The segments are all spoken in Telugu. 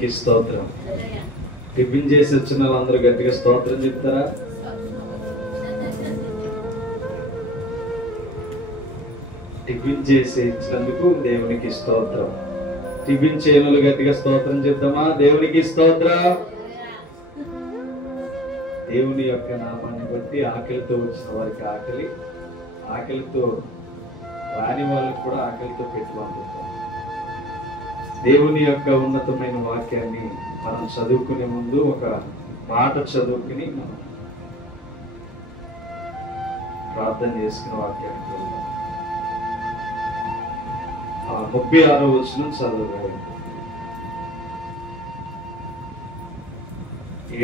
దేవునికి స్తోత్రం. టిఫిన్ చేసి వచ్చిన వాళ్ళందరూ గట్టిగా స్తోత్రం చెప్తారా? టిఫిన్ చేసి ఇచ్చినందుకు దేవునికి స్తోత్రం. టిఫిన్ చేయనులు గట్టిగా స్తోత్రం చెప్తామా? దేవునికి స్తోత్రం. దేవుని యొక్క నామాన్ని బట్టి ఆకలితో వచ్చిన వారికి ఆకలి, ఆకలితో రాని వాళ్ళకి కూడా ఆకలితో పెట్టుకుంటాం. దేవుని యొక్క ఉన్నతమైన వాక్యాన్ని మనం చదువుకునే ముందు ఒక మాట చదువుకుని మనం ప్రార్థన చేసుకునే వాక్యానికి వెళ్దాం. 36వ వచనం చదువు.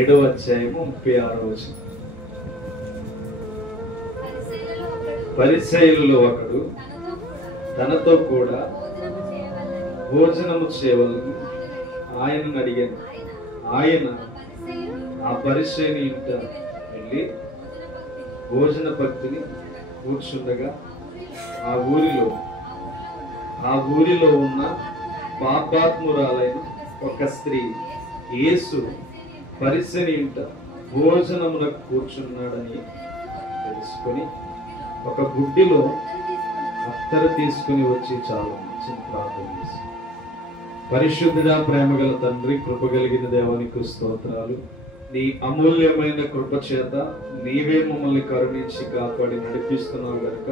7వ అధ్యాయము 36వ వచనం. పరిసయ్యులలో ఒకడు తనతో కూడా భోజనము చేయవలెను ఆయనను అడిగాను. ఆయన ఆ పరిసయ్యుని ఇంట వెళ్ళి భోజన పంక్తిని కూర్చుండగా ఆ ఊరిలో ఉన్న పాపాత్మురాలైన ఒక స్త్రీ యేసు పరిసయ్యుని ఇంట భోజనమునకు కూర్చున్నాడని తెలుసుకొని ఒక గుడ్డిలో అత్తరు తీసుకుని వచ్చి చాలా ప్రార్థన చేసి, పరిశుద్ధుడా ప్రేమగల తండ్రి, కృపగలిగిన దేవునికి స్తోత్రాలు. నీ అమూల్యమైన కృప చేత నీవే మమ్మల్ని కరుణించి కాపాడి నడిపిస్తున్నావు గనుక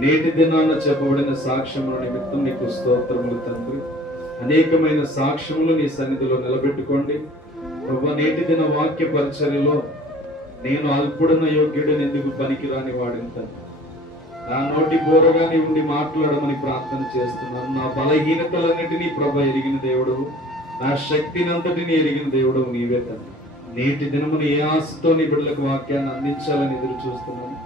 నేటి దినాన చెప్పబడిన సాక్ష్యముల నిమిత్తం నీకు స్తోత్రములు తండ్రి. అనేకమైన సాక్ష్యములు నీ సన్నిధిలో నిలబెట్టుకోండి ప్రభు. నేటి దిన వాక్య పరిచర్యలో నేను అల్పుడన యోగ్యుడిని ఎందుకు పనికిరాని వాడిని తండ్రి. నా నోటి బోరగానే ఉండి మాట్లాడమని ప్రార్థన చేస్తున్నాను. నా బలహీనతలన్నిటినీ ప్రభు ఎరిగిన దేవుడు, నా శక్తిని అంతటిని ఎరిగిన దేవుడు నీవే తండ్రి. నేటి దినమున ఏ ఆశతో నీ బిడ్డలకు వాక్యాన్ని అందించాలని ఎదురు చూస్తున్నాను.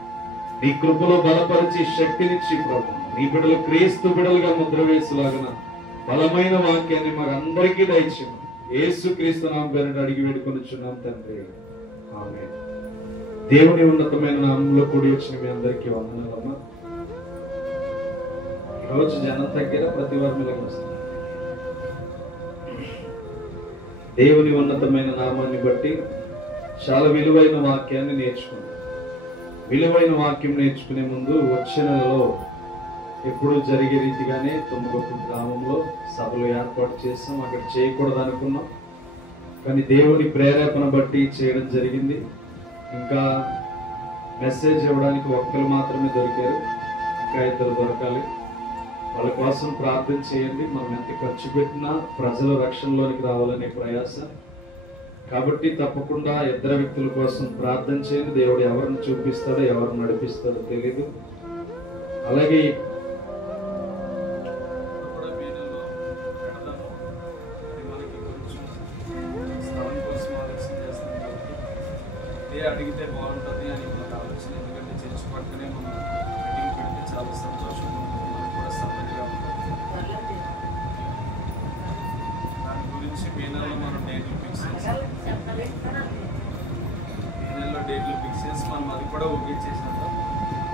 నీ కృపలో బలపరిచి శక్తినిచ్చి ప్రభు నీ బిడ్డలు క్రీస్తు బిడ్డలుగా ముద్ర వేసులాగన బలమైన వాక్యాన్ని మాకందరికీ దయచేయమని యేసు క్రీస్తు నామమున పేరిట అడిగి వేడుకొనుచున్నాం తండ్రి, ఆమేన్. దేవుని ఉన్నతమైన నామంలో కూడి వచ్చిన మీ అందరికీ వందనాలమ్మా. ఈరోజు జనం దగ్గర ప్రతి వారం ఇలాగ వస్తుంది. దేవుని ఉన్నతమైన నామాన్ని బట్టి చాలా విలువైన వాక్యాన్ని నేర్చుకున్నాం. విలువైన వాక్యం నేర్చుకునే ముందు వచ్చే నెలలో ఎప్పుడు జరిగే రీతిగానే తుమ్మగొప్పు గ్రామంలో సభలు ఏర్పాటు చేస్తాం. అక్కడ చేయకూడదు అనుకున్నాం, కానీ దేవుని ప్రేరేపణ బట్టి చేయడం జరిగింది. ఇంకా మెసేజ్ ఇవ్వడానికి ఒక్కరు మాత్రమే దొరికారు, ఇంకా ఇద్దరు దొరకాలి. వాళ్ళ కోసం ప్రార్థన చేయండి. మనం ఎంత ఖర్చు పెట్టినా ప్రజల రక్షణలోనికి రావాలనే ప్రయాస కాబట్టి తప్పకుండా ఇద్దరు వ్యక్తుల కోసం ప్రార్థన చేయండి. దేవుడు ఎవరిని చూపిస్తాడో ఎవరిని నడిపిస్తాడో తెలీదు. అలాగే అడిగితే బాగుంటుంది అని మనకు ఆలోచన. ఎందుకంటే చర్చి పక్కనే మనం మీటింగ్ పెడితే చాలా సంతోషంగా ఉంటుంది, మనకు కూడా సన్నగా ఉంటుంది. దాని గురించి మే నెలలో మనం డేట్లు ఫిక్స్ చేసాం. మే నెలలో డేట్లు ఫిక్స్ చేసి మనం అది కూడా ఓకే చేసాం.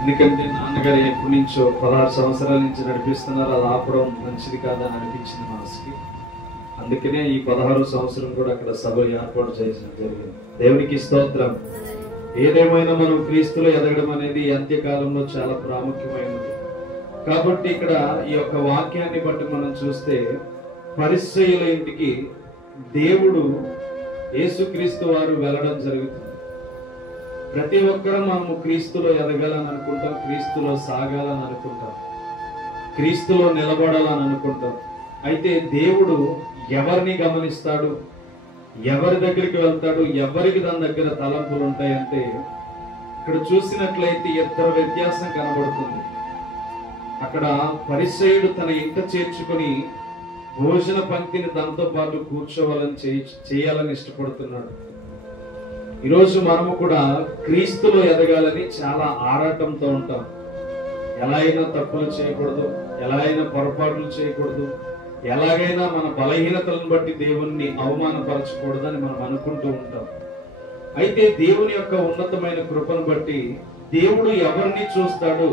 ఎందుకంటే నాన్నగారు ఎప్పటి నుంచో 16 సంవత్సరాల నుంచి నడిపిస్తున్నారు. అది ఆపడం మంచిది కాదని అనిపించింది మనసుకి. అందుకనే ఈ 16వ సంవత్సరం కూడా అక్కడ సభలు ఏర్పాటు చేయడం జరిగింది. దేవునికి స్తోత్రం. ఏదేమైనా మనం క్రీస్తులో ఎదగడం అనేది అంత్యకాలంలో చాలా ప్రాముఖ్యమైనది. కాబట్టి ఇక్కడ ఈ యొక్క వాక్యాన్ని బట్టి మనం చూస్తే పరిసయ్యుల ఇంటికి దేవుడు యేసుక్రీస్తు వారు వెళ్ళడం జరుగుతుంది. ప్రతి ఒక్కరూ మనము క్రీస్తులో ఎదగాలని అనుకుంటాం, క్రీస్తులో సాగాలని అనుకుంటాం, క్రీస్తులో నిలబడాలని అనుకుంటాం. అయితే దేవుడు ఎవరిని గమనిస్తాడు, ఎవరి దగ్గరికి వెళ్తాడు, ఎవరికి దాని దగ్గర తలంపులు ఉంటాయంటే ఇక్కడ చూసినట్లయితే ఇద్దరు వ్యత్యాసం కనబడుతుంది. అక్కడ పరిసయ్యుడు తన ఇంట చేర్చుకొని భోజన పంక్తిని తనతో పాటు కూర్చోవాలని చేయాలని ఇష్టపడుతున్నాడు. ఈరోజు మనము కూడా క్రీస్తులో ఎదగాలని చాలా ఆరాటంతో ఉంటాం. ఎలా అయినా తప్పులు చేయకూడదు, ఎలా అయినా పొరపాట్లు చేయకూడదు, ఎలాగైనా మన బలహీనతలను బట్టి దేవుణ్ణి అవమానపరచకూడదని మనం అనుకుంటూ ఉంటాం. అయితే దేవుని యొక్క ఉన్నతమైన కృపను బట్టి దేవుడు ఎవరిని చూస్తాడు,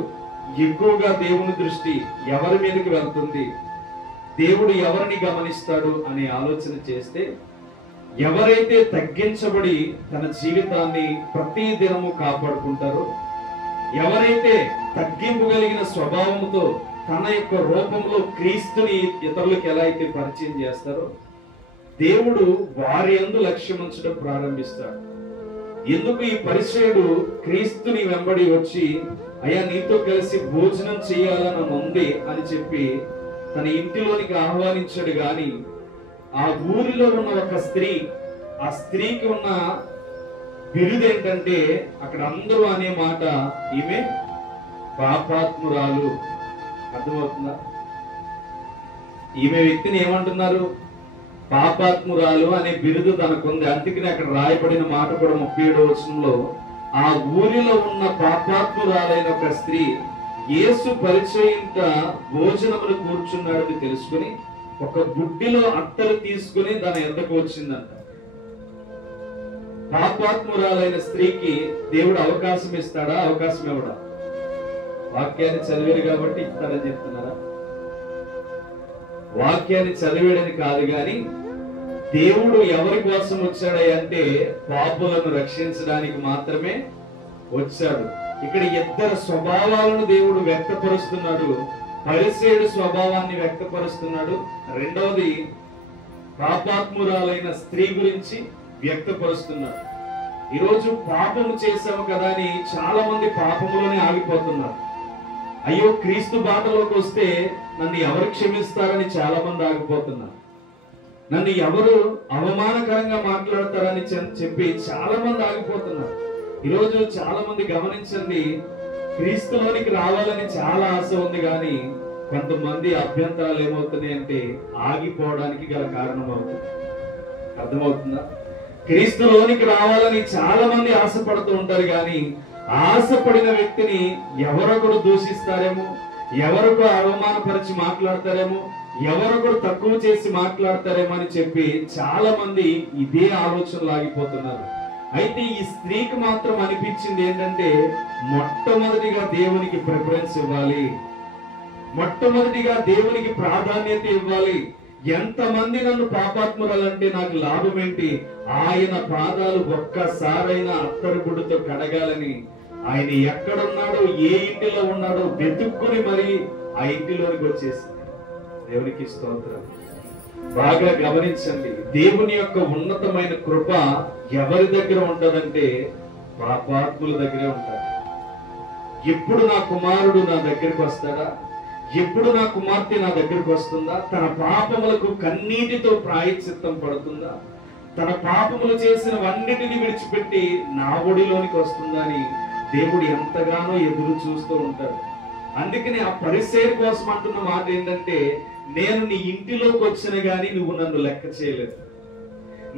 ఎక్కువగా దేవుని దృష్టి ఎవరి మీదకి వెళ్తుంది దేవుడు ఎవరిని గమనిస్తాడు అనే ఆలోచన చేస్తే, ఎవరైతే తగ్గించబడి తన జీవితాన్ని ప్రతి దినము కాపాడుకుంటారో, ఎవరైతే తగ్గింపు కలిగిన స్వభావంతో తన యొక్క రూపంలో క్రీస్తుని ఇతరులకు ఎలా అయితే పరిచయం చేస్తారో, దేవుడు వారి యందు లక్ష్యం ఉంచడం ప్రారంభిస్తాడు. ఎందుకు ఈ పరిచయుడు క్రీస్తుని వెంబడి వచ్చి, అయ్యా నీతో కలిసి భోజనం చేయాలని ఉంది అని చెప్పి తన ఇంటిలోనికి ఆహ్వానించాడు. గాని ఆ ఊరిలో ఉన్న ఒక స్త్రీ, ఆ స్త్రీకి ఉన్న బిరుదు ఏంటంటే, అక్కడ అందరూ అనే మాట, ఈమె పాపాత్మురాలు. అర్థమవుతుందా? ఈమె వ్యక్తిని ఏమంటున్నారు? పాపాత్మురాలు అనే బిరుదు తనకుంది. అందుకని అక్కడ రాయబడిన మాట కూడా 37వ వచనంలో, ఆ ఊరిలో ఉన్న పాపాత్మురాలైన ఒక స్త్రీ యేసు పరిచయంట భోజనములు కూర్చున్నాడని తెలుసుకుని ఒక బుడ్డిలో అత్తరు తీసుకుని దాని ఎద్దకు వచ్చిందంట. పాపాత్మురాలైన స్త్రీకి దేవుడు అవకాశం ఇస్తాడా? అవకాశం ఇవ్వడా? వాక్యాన్ని చదివారు కాబట్టి ఇస్తారని చెప్తున్నారా? వాక్యాన్ని చదివాడని కాదు, గాని దేవుడు ఎవరి కోసం వచ్చాడంటే పాపులను రక్షించడానికి మాత్రమే వచ్చాడు. ఇక్కడ ఇద్దరు స్వభావాలను దేవుడు వ్యక్తపరుస్తున్నాడు. పరిసేయుడు స్వభావాన్ని వ్యక్తపరుస్తున్నాడు. రెండవది పాపాత్మురాలైన స్త్రీ గురించి వ్యక్తపరుస్తున్నాడు. ఈరోజు పాపము చేశాము కదా అని చాలా మంది పాపములోనే ఆగిపోతున్నారు. అయ్యో క్రీస్తు బాటలోకి వస్తే నన్ను ఎవరు క్షమిస్తారని చాలా మంది ఆగిపోతున్నారు. నన్ను ఎవరు అవమానకరంగా మాట్లాడతారని చెప్పి చాలా మంది ఆగిపోతున్నారు. ఈరోజు చాలా మంది గమనించండి, క్రీస్తులోనికి రావాలని చాలా ఆశ ఉంది, కానీ కొంతమంది అభ్యంతరాలు ఏమవుతున్నాయి అంటే ఆగిపోవడానికి గల కారణం అవుతుంది. అర్థమవుతుందా? క్రీస్తులోనికి రావాలని చాలా మంది ఆశపడుతూ ఉంటారు, కానీ ఆశపడిన వ్యక్తిని ఎవరొకరు దూషిస్తారేమో, ఎవరొకరు అవమానపరిచి మాట్లాడతారేమో, ఎవరొకరు తక్కువ చేసి మాట్లాడతారేమో అని చెప్పి చాలా మంది ఇదే ఆలోచనలు ఆగిపోతున్నారు. అయితే ఈ స్త్రీకి మాత్రం అనిపించింది ఏంటంటే, మొట్టమొదటిగా దేవునికి ప్రిఫరెన్స్ ఇవ్వాలి, మొట్టమొదటిగా దేవునికి ప్రాధాన్యత ఇవ్వాలి. ఎంతమంది నన్ను పాపాత్మురాలంటే నాకు లాభం ఏంటి? ఆయన పాదాలు ఒక్కసారైనా అత్తరు గుడ్డుతో కడగాలని, ఆయన ఎక్కడున్నాడో ఏ ఇంటిలో ఉన్నాడో వెతుక్కుని మరి ఆ ఇంటిలోనికి వచ్చేసింది. దేవునికి స్తోత్రం. బాగా గమనించండి, దేవుని యొక్క ఉన్నతమైన కృప ఎవరి దగ్గర ఉంటదంటే పాపాత్ముల దగ్గరే ఉంటాడు. ఎప్పుడు నా కుమారుడు నా దగ్గరికి వస్తాడా? ఎప్పుడు నా కుమార్తె నా దగ్గరికి వస్తుందా? తన పాపములకు కన్నీటితో ప్రాయశ్చిత్తం పడుతుందా? తన పాపములు చేసినవన్నిటిని విడిచిపెట్టి నా ఒడిలోనికి వస్తుందా అని దేవుడు ఎంతగానో ఎదురు చూస్తూ ఉంటాడు. అందుకని ఆ పరిసేయుడి కోసం అంటున్న మాట ఏంటంటే, నేను నీ ఇంటిలోకి వచ్చిన గాని నువ్వు నన్ను లెక్క చేయలేదు,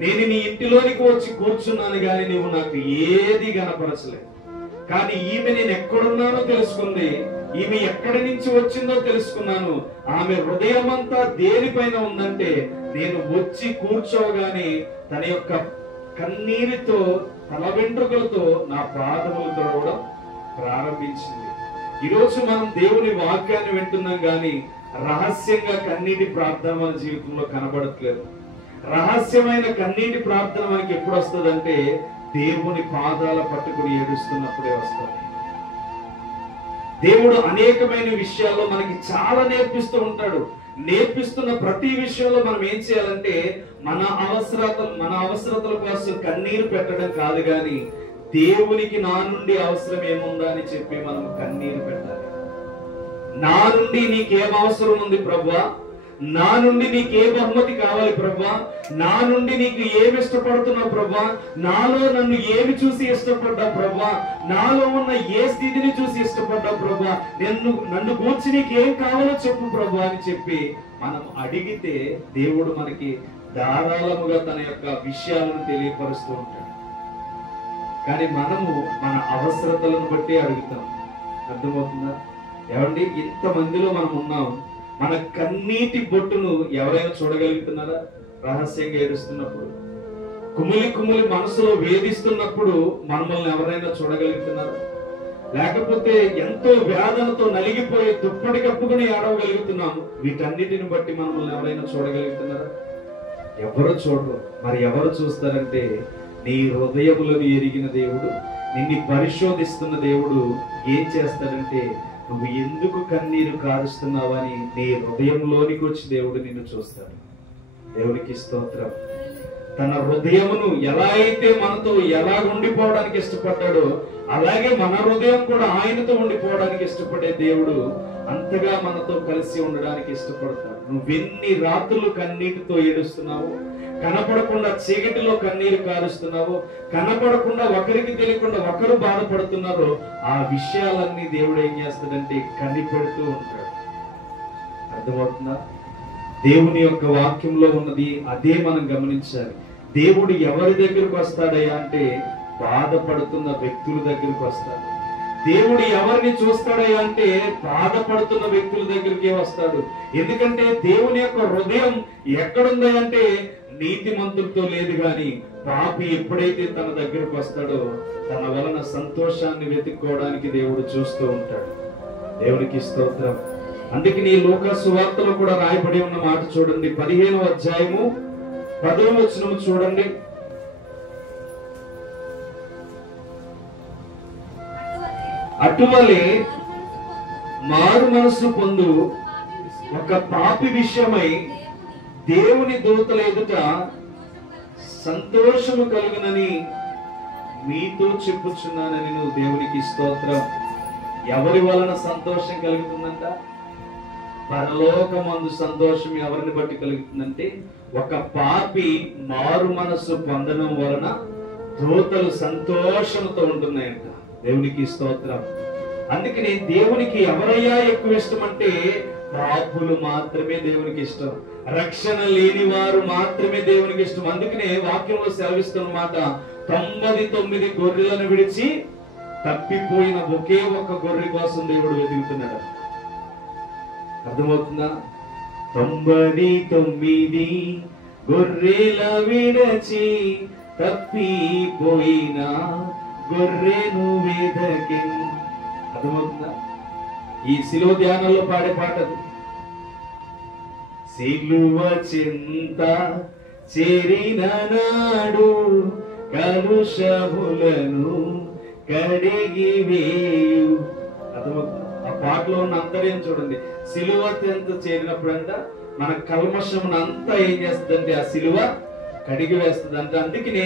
నేను నీ ఇంటిలోనికి వచ్చి కూర్చున్నాను గాని నువ్వు నాకు ఏది గనపరచలేదు. కానీ ఈమె నేను ఎక్కడున్నానో తెలుసుకుంది, ఈమె ఎక్కడి నుంచి వచ్చిందో తెలుసుకున్నాను. ఆమె హృదయం అంతా దేనిపైన ఉందంటే, నేను వచ్చి కూర్చోగానే తన యొక్క కన్నీరుతో తల వెంట్రుకలతో నా పాదములు తొడవడం ప్రారంభించింది. ఈరోజు మనం దేవుని వాక్యాన్ని వింటున్నాం, కానీ రహస్యంగా కన్నీటి ప్రార్థన మన జీవితంలో కనబడట్లేదు. రహస్యమైన కన్నీటి ప్రార్థన మనకి ఎప్పుడు వస్తుందంటే, దేవుని పాదాల పట్టుకుని ఏడుస్తున్నప్పుడే వస్తుంది. దేవుడు అనేకమైన విషయాల్లో మనకి చాలా నేర్పిస్తూ ఉంటాడు. నేర్పిస్తున్న ప్రతి విషయంలో మనం ఏం చేయాలంటే, మన అవసరతల కోసం కన్నీరు పెట్టడం కాదు, కానీ దేవునికి నా నుండి అవసరం ఏముందా అని చెప్పి మనం కన్నీరు పెట్టాలి. నా నుండి నీకేం అవసరం ఉంది ప్రభువా? నా నుండి నీకే బహుమతి కావాలి ప్రభువా? నా నుండి నీకు ఏమి ఇష్టపడుతున్నావు ప్రభువా? నాలో నన్ను ఏమి చూసి ఇష్టపడ్డావు ప్రభువా? నాలో ఉన్న ఏ స్థితిని చూసి ఇష్టపడ్డావు ప్రభువా? నన్ను గూర్చి నీకు ఏం కావాలో చెప్పు ప్రభువా అని చెప్పి మనం అడిగితే దేవుడు మనకి ధారాళముగా తన యొక్క విషయాలను తెలియపరుస్తూ ఉంటాడు. కానీ మనము మన అవసరతలను బట్టి అడుగుతాం. అర్థమవుతుందా? ఏమండి, ఇంతమందిలో మనం ఉన్నాం, మన కన్నీటి బొట్టును ఎవరైనా చూడగలుగుతున్నారా? రహస్యంగా ఏడుస్తున్నప్పుడు, కుమిలి మనసులో వేధిస్తున్నప్పుడు మనల్ని ఎవరైనా చూడగలుగుతున్నారా? లేకపోతే ఎంతో వేదనతో నలిగిపోయి దుప్పటి కప్పుకుని ఏడవగలుగుతున్నాము. వీటన్నిటిని బట్టి మనల్ని ఎవరైనా చూడగలుగుతున్నారా? ఎవరు చూడరు. మరి ఎవరు చూస్తారంటే నీ హృదయములను ఎరిగిన దేవుడు, నిన్ను పరిశోధిస్తున్న దేవుడు ఏం చేస్తాడంటే నువ్వు ఎందుకు కన్నీరు కారుస్తున్నావని నీ హృదయంలోనికి వచ్చి దేవుడు నిన్ను చూస్తాడు. దేవునికి స్తోత్రం. తన హృదయమును ఎలా అయితే మనతో ఎలా ఉండిపోవడానికి ఇష్టపడ్డాడో అలాగే మన హృదయం కూడా ఆయనతో ఉండిపోవడానికి ఇష్టపడే దేవుడు అంతగా మనతో కలిసి ఉండడానికి ఇష్టపడతాడు. నువ్వెన్ని రాత్రులు కన్నీటితో ఏడుస్తున్నావు, కనపడకుండా చీకటిలో కన్నీరు కారుస్తున్నావు, కనపడకుండా ఒకరికి తెలియకుండా ఒకరు బాధపడుతున్నారో ఆ విషయాలన్నీ దేవుడు ఏం చేస్తాడంటే కనిపెడుతూ ఉంటాడు. అర్థమవుతుందా? దేవుని యొక్క వాక్యంలో ఉన్నది అదే మనం గమనించాలి. దేవుడు ఎవరి దగ్గరకు వస్తాడయ్యా అంటే బాధపడుతున్న వ్యక్తుల దగ్గరకు వస్తాడు. దేవుడు ఎవరిని చూస్తాడయ్యా అంటే బాధపడుతున్న వ్యక్తుల దగ్గరికి వస్తాడు. ఎందుకంటే దేవుని యొక్క హృదయం ఎక్కడుంది అంటే నీతిమంతులతో లేదు, గాని పాపి ఎప్పుడైతే తన దగ్గరకు వస్తాడో తన వలన సంతోషాన్ని వెతుక్కోవడానికి దేవుడు చూస్తూ ఉంటాడు. దేవునికి స్తోత్రం. అందుకే నీ లూకా సువార్తలో కూడా రాయబడి ఉన్న మాట చూడండి, 15వ అధ్యాయము 10వ వచనం చూడండి. అటువలే మారు మనసు పొందు ఒక పాపి విషయమై దేవుని దూతల ఎదుట సంతోషము కలుగునని మీతో చెప్పుచున్నానని నువ్వు. దేవునికి స్తోత్రం. ఎవరి వలన సంతోషం కలుగుతుందంట? పరలోకమందు సంతోషం ఎవరిని బట్టి కలుగుతుందంటే ఒక పాపి మారు మనసు పొందడం వలన దూతలు సంతోషంతో ఉంటున్నాయంట. దేవునికి స్తోత్రం. అందుకని దేవునికి ఎవరయ్యా ఎక్కువ ఇష్టం అంటే పాపులు మాత్రమే దేవునికి ఇష్టం, రక్షణ లేని వారు మాత్రమే దేవునికి ఇష్టం. అందుకనే వాక్యంలో సెలవిస్తున్న మాట, 99 గొర్రెలను విడిచి తప్పిపోయిన ఒకే ఒక్క గొర్రె కోసం దేవుడు వెతుకుతున్నాడు. అర్థమవుతుందా? 99 గొర్రెల విడచి తప్పిపోయిన గొర్రెను వెదకి. అర్థమవుతుందా? ఈ శిలువ ధ్యానంలో పాడే పాట అది. సిలువ చింత చేరిన నాడు కలుషములను కడిగి వేయు. అర్థమవుతుందా? ఆ పాటలో ఉన్న అంతర్యం చూడండి. సిలువ చెంత చేరినప్పుడంట మన కల్మషమును అంతా ఏం చేస్తుందంటే ఆ సిలువ కడిగి వేస్తుందంట. అందుకనే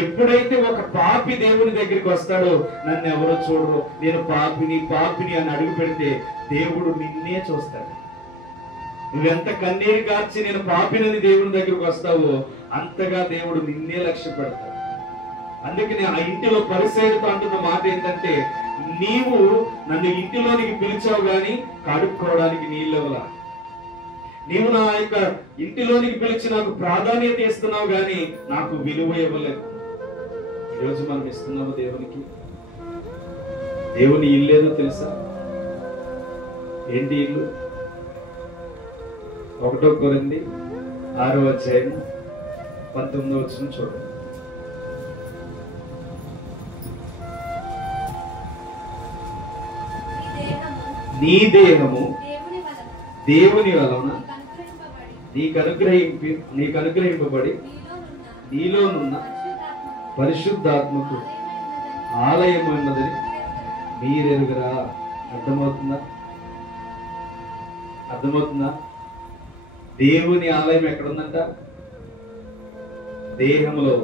ఎప్పుడైతే ఒక పాపి దేవుని దగ్గరికి వస్తాడో నన్ను ఎవరో చూడరు, నేను పాపిని పాపిని అని అడుగు పెడితే దేవుడు నిన్నే చూస్తాడు. నువ్వెంత కన్నీరు కార్చి నేను పాపినని దేవుని దగ్గరికి వస్తావో అంతగా దేవుడు నిన్నే లక్ష్య పెడతాడు. అందుకని ఆ ఇంటిలో పరిసైడుతో అంటున్న మాట ఏంటంటే, నీవు నన్ను ఇంటిలోనికి పిలిచావు గాని కడుక్కోవడానికి నీళ్ళవలా, నీవు నా యొక్క ఇంటిలోనికి పిలిచి నాకు ప్రాధాన్యత ఇస్తున్నావు గాని నాకు విలువ ఇవ్వలేదు. ఈరోజు మనం ఇస్తున్నాము దేవునికి. దేవుని ఇల్లేదో తెలుసా? ఏంటి ఇల్లు? 1 కొరింథీ 6వ అధ్యాయం 19వ వచనం చూడండి. నీ దేహము దేవుని వలన నీకు అనుగ్రహింపబడి నీలోనున్న పరిశుద్ధాత్మకు ఆలయం అన్నదని మీరెరుగరా. అర్థమవుతుందా? అర్థమవుతుందా? దేవుని ఆలయం ఎక్కడుందంట? దేహంలో.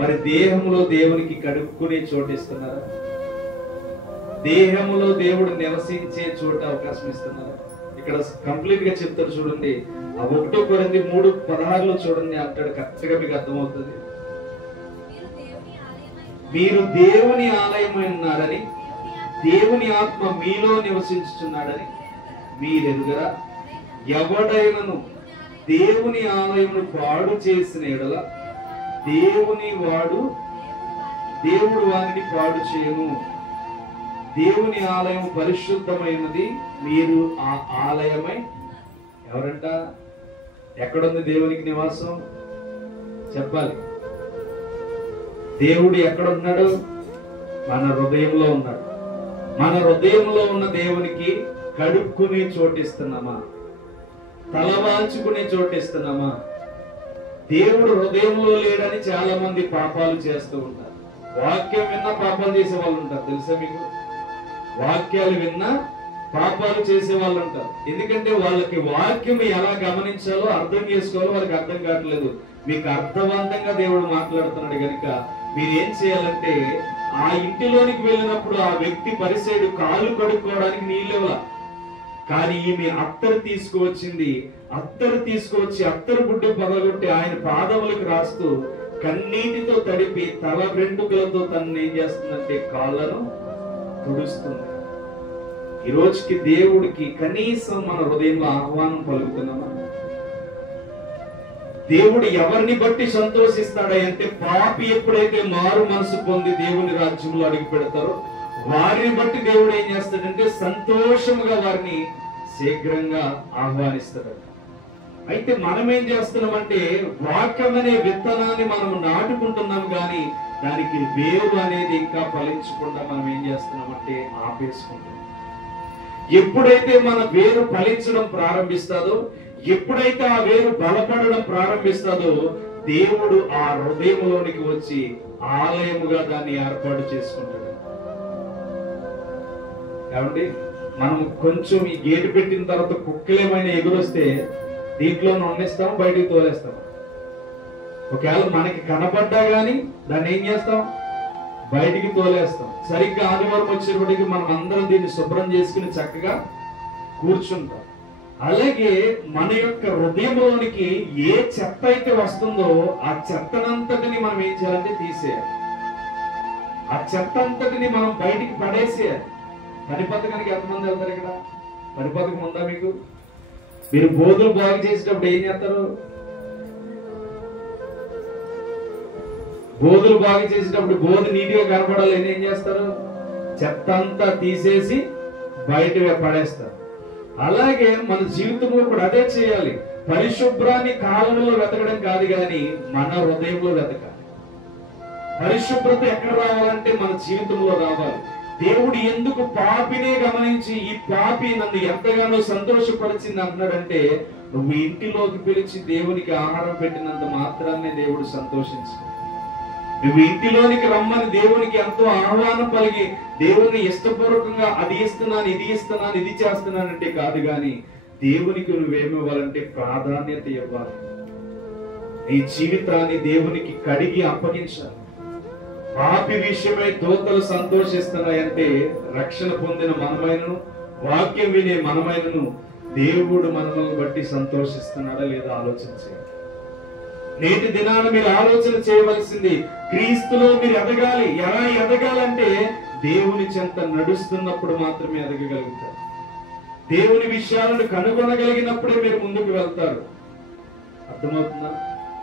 మరి దేహంలో దేవునికి కడుక్కునే చోటు ఇస్తున్నారా? దేహంలో దేవుడు నివసించే చోట అవకాశం ఇస్తున్నారా? ఇక్కడ కంప్లీట్ గా చెప్తారు చూడండి. ఆ 1 కొరింథీ 3:16 చూడండి అంటాడు. కరెక్ట్ గా మీకు అర్థమవుతుంది. మీరు దేవుని ఆలయమై ఉన్నారని, దేవుని ఆత్మ మీలో నివసించుచున్నాడని మీరెరుగరా. ఎవడైనను దేవుని ఆలయమును పాడు చేసిన ఎడల దేవుడు వారిని పాడు చేయను. దేవుని ఆలయం పరిశుద్ధమైనది, మీరు ఆ ఆలయమై. ఎవరంట? ఎక్కడుంది దేవునికి నివాసం? చెప్పాలి. దేవుడు ఎక్కడున్నాడు? మన హృదయంలో ఉన్నాడు. మన హృదయంలో ఉన్న దేవునికి కడుక్కునే చోటిస్తున్నామా? తలవాల్చుకునే చోటిస్తున్నామా? దేవుడు హృదయంలో లేడని చాలా మంది పాపాలు చేస్తూ ఉంటారు. వాక్యం విన్నా పాపాలు చేసే వాళ్ళు ఉంటారు, తెలుసా మీకు? వాక్యాలు విన్నా పాపాలు చేసే వాళ్ళు ఉంటారు. ఎందుకంటే వాళ్ళకి వాక్యం ఎలా గమనించాలో అర్థం చేసుకోవాలో వాళ్ళకి అర్థం కావట్లేదు. మీకు అర్థవంతంగా దేవుడు మాట్లాడుతున్నాడు కనుక మీరేం చేయాలంటే, ఆ ఇంటిలోనికి వెళ్ళినప్పుడు ఆ వ్యక్తి పరిసైడు కాలు కడుక్కోవడానికి నీళ్ళేవలా, కానీ ఈమె అత్తరు తీసుకువచ్చింది. అత్తరు తీసుకువచ్చి అత్తరు బుడ్డి పగలగొట్టి ఆయన పాదములకు రాస్తూ కన్నీటితో తడిపి తల వెంట్రుకలతో తనని ఏం చేస్తుందంటే కాళ్ళను తుడుస్తుంది. ఈ రోజుకి దేవుడికి కనీసం మన హృదయంలో ఆహ్వానం పలుకుతున్నామా? దేవుడు ఎవరిని బట్టి సంతోషిస్తాడా అంటే, పాపి ఎప్పుడైతే మారు మనసు పొంది దేవుని రాజ్యంలో అడుగు పెడతారో వారిని బట్టి దేవుడు ఏం చేస్తాడంటే సంతోషముగా వారిని శీఘ్రంగా ఆహ్వానిస్తాడు. అయితే మనం ఏం చేస్తున్నామంటే, వాక్యం అనే విత్తనాన్ని మనం నాటుకుంటున్నాం కానీ దానికి వేరు అనేది ఇంకా ఫలించకుండా మనం ఏం చేస్తున్నామంటే ఆపేసుకుంటున్నాం. ఎప్పుడైతే మన వేరు ఫలించడం ప్రారంభిస్తాదో, ఎప్పుడైతే ఆ వేరు బలపడడం ప్రారంభిస్తాదో, దేవుడు ఆ హృదయంలోనికి వచ్చి ఆలయముగా దాన్ని ఏర్పాటు చేసుకుంటాడు. కాబట్టి మనం కొంచెం ఈ గేటు పెట్టిన తర్వాత కుక్కలేమైనా ఎగురొస్తే దీంట్లో వండిస్తాం, బయటికి తోలేస్తాం. ఒకవేళ మనకి కనపడ్డా గానీ దాన్ని ఏం చేస్తాం? బయటికి తోలేస్తాం. సరిగ్గా ఆదివారం వచ్చేటప్పటికి మనం అందరం దీన్ని శుభ్రం చేసుకుని చక్కగా కూర్చుంటాం. అలాగే మన యొక్క హృదయంలోనికి ఏ చెత్త అయితే వస్తుందో ఆ చెత్తనంతటిని మనం ఏం చేయాలంటే తీసేయాలి. ఆ చెత్త అంతటిని మనం బయటికి పడేసేయాలి. పని పథకానికి ఎంతమంది వెళ్తారు? ఇక్కడ పని పథకం ఉందా మీకు? మీరు బోధులు బాగు చేసేటప్పుడు ఏం చేస్తారు? బోధులు బాగు చేసేటప్పుడు బోధు నీటిగా కనపడాలి, ఏం చేస్తారు? చెత్త అంతా తీసేసి బయట పడేస్తారు. అలాగే మన జీవితంలో కూడా అదే చేయాలి. పరిశుభ్రాన్ని కాలంలో వెతకడం కాదు కానీ మన హృదయంలో వెతకాలి. పరిశుభ్రత ఎక్కడ రావాలంటే మన జీవితంలో రావాలి. దేవుడు ఎందుకు పాపినే గమనించి ఈ పాపి నన్ను ఎంతగానో సంతోషపరిచింది అంటున్నాడంటే, నువ్వు ఇంటిలోకి పిలిచి దేవునికి ఆహారం పెట్టినంత మాత్రాన్ని దేవుడు సంతోషించు. నువ్వు ఇంటిలోనికి రమ్మని దేవునికి ఎంతో ఆహ్వానం పలిగి దేవుని ఇష్టపూర్వకంగా అది ఇస్తున్నాను, ఇది ఇస్తున్నాను, ఇది చేస్తున్నానంటే కాదు గాని దేవునికి నువ్వేమివ్వాలంటే ప్రాధాన్యత ఇవ్వాలి. నీ జీవితాన్ని దేవునికి కడిగి అప్పగించాలి. పాపి విషయమై దూతలు సంతోషిస్తున్నాయంటే రక్షణ పొందిన మనమైనను వాక్యం వినే మనమైనను దేవుడు మనల్ని బట్టి సంతోషిస్తున్నాడా లేదా ఆలోచించాలి. నేటి దినాన మీరు ఆలోచన చేయవలసింది, క్రీస్తులో మీరు ఎదగాలి. ఎలా ఎదగాలంటే దేవుని చెంత నడుస్తున్నప్పుడు మాత్రమే ఎదగగలుగుతారు. దేవుని విషయాలను కనుగొనగలిగినప్పుడే మీరు ముందుకు వెళ్తారు. అర్థమవుతుందా?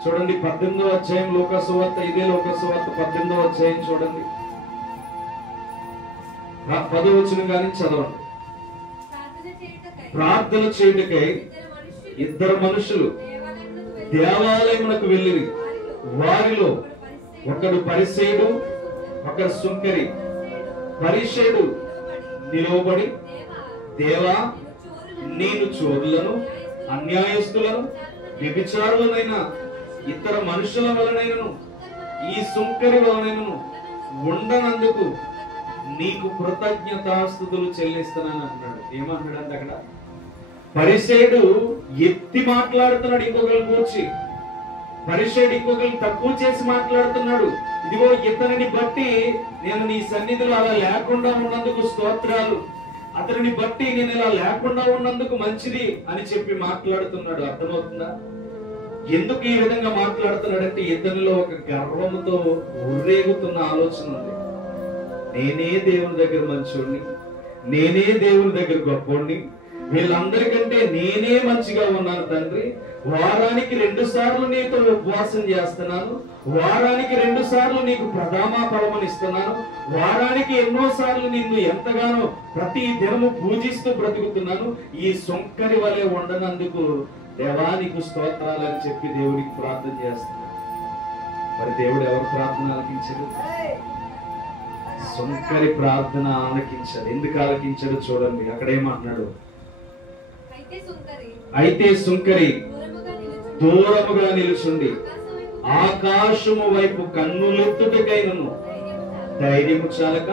చూడండి 18వ అధ్యాయం లూకా సువార్త, ఇదే లూకా సువార్త 18వ అధ్యాయం చూడండి, 10వ వచనం గాని చదవండి. ప్రార్థన చేయుటకై ఇద్దరు మనుషులు దేవాలయమునకు వెళ్ళిరి. వారిలో ఒకడు పరిసయ్యుడు, ఒకడు సుంకరి. పరిసయ్యుడు నిలవబడి, దేవా, నేను చోరులను, అన్యాయస్తులను, వ్యభిచారులనైన ఇతర మనుషుల వలనైనను ఈ సుంకరి వలనైనను ఉండనందుకు నీకు కృతజ్ఞతాస్తుతులు చెల్లిస్తున్నాను అంటున్నాడు. ఏమంటున్నాడు అక్కడ? పరిసయ్యుడు ఎత్తి మాట్లాడుతున్నాడు ఇంకొకరు కూర్చి. పరిసయ్యుడు ఇంకొకరు తక్కువ చేసి మాట్లాడుతున్నాడు. ఇదిగో ఇతనిని బట్టి నేను నీ సన్నిధిలో అలా లేకుండా ఉన్నందుకు స్తోత్రాలు, అతనిని బట్టి నేను ఇలా లేకుండా ఉన్నందుకు మంచిది అని చెప్పి మాట్లాడుతున్నాడు. అర్థమవుతుందా? ఎందుకు ఈ విధంగా మాట్లాడుతున్నాడంటే ఇతనిలో ఒక గర్వంతో ఉర్రేగుతున్న ఆలోచన ఉంది. నేనే దేవుని దగ్గర మంచోడిని, నేనే దేవుని దగ్గర గొప్పోడిని, వీళ్ళందరికంటే నేనే మంచిగా ఉన్నాను తండ్రి. వారానికి 2 సార్లు నీతో ఉపవాసం చేస్తున్నాను, వారానికి 2 సార్లు నీకు ప్రథమ ఫలమును ఇస్తున్నాను, వారానికి ఎన్నో సార్లు నిన్ను ఎంతగానో ప్రతి దినము పూజిస్తూ బ్రతుకుతున్నాను. ఈ సొంకరి వలె ఉండనందుకు దేవా నీకు స్తోత్రాలు అని చెప్పి దేవునికి ప్రార్థన చేస్తున్నాడు. మరి దేవుడు ఎవరు ప్రార్థన ఆలకించాడు? సుంకరి ప్రార్థన ఆలకించాడు. ఎందుకు ఆలకించాడు చూడండి. అక్కడ ఏమంటున్నాడు? అయితే సుంకరి దూరముగా నిలుచుండి ఆకాశము వైపు కన్నులెత్తుటకైనను ధైర్యము చాలక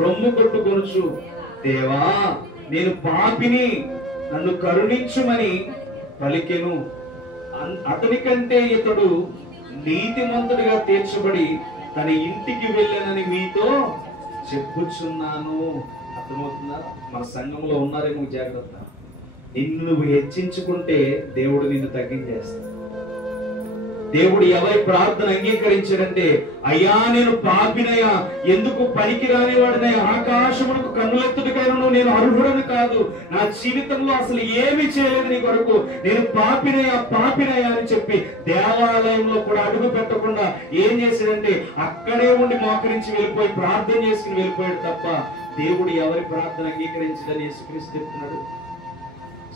రొమ్ము కొట్టుకొనుచు, దేవా నేను పాపిని, నన్ను కరుణించుమని పలికెను. అతని కంటే ఇతడు నీతిమంతుడిగా తీర్చబడి తన ఇంటికి వెళ్ళనని మీతో చెప్పుచున్నాను. అర్థమవుతుందా? మన సంఘంలో ఉన్నారేమో జాగ్రత్త. నిన్ను నువ్వు హెచ్చించుకుంటే దేవుడు నిన్ను తగ్గించేస్తాడు. దేవుడు ఎవరి ప్రార్థన అంగీకరించాడంటే, అయ్యా నేను పాపినయ్యా, ఎందుకు పనికి రానివాడినయ్యా, ఆకాశమునకు కన్నులెత్తుడికైనా నేను అర్హుడను కాదు, నా జీవితంలో అసలు ఏమి చేయలేదు నీ కొరకు, నేను పాపినయ్యా అని చెప్పి దేవాలయంలో కూడా అడుగు పెట్టకుండా ఏం చేశాడంటే అక్కడే ఉండి మోకరించి వెళ్ళిపోయి ప్రార్థన చేసుకుని వెళ్ళిపోయాడు తప్ప దేవుడు ఎవరి ప్రార్థన అంగీకరించడని యేసుక్రీస్తు చెప్తున్నాడు.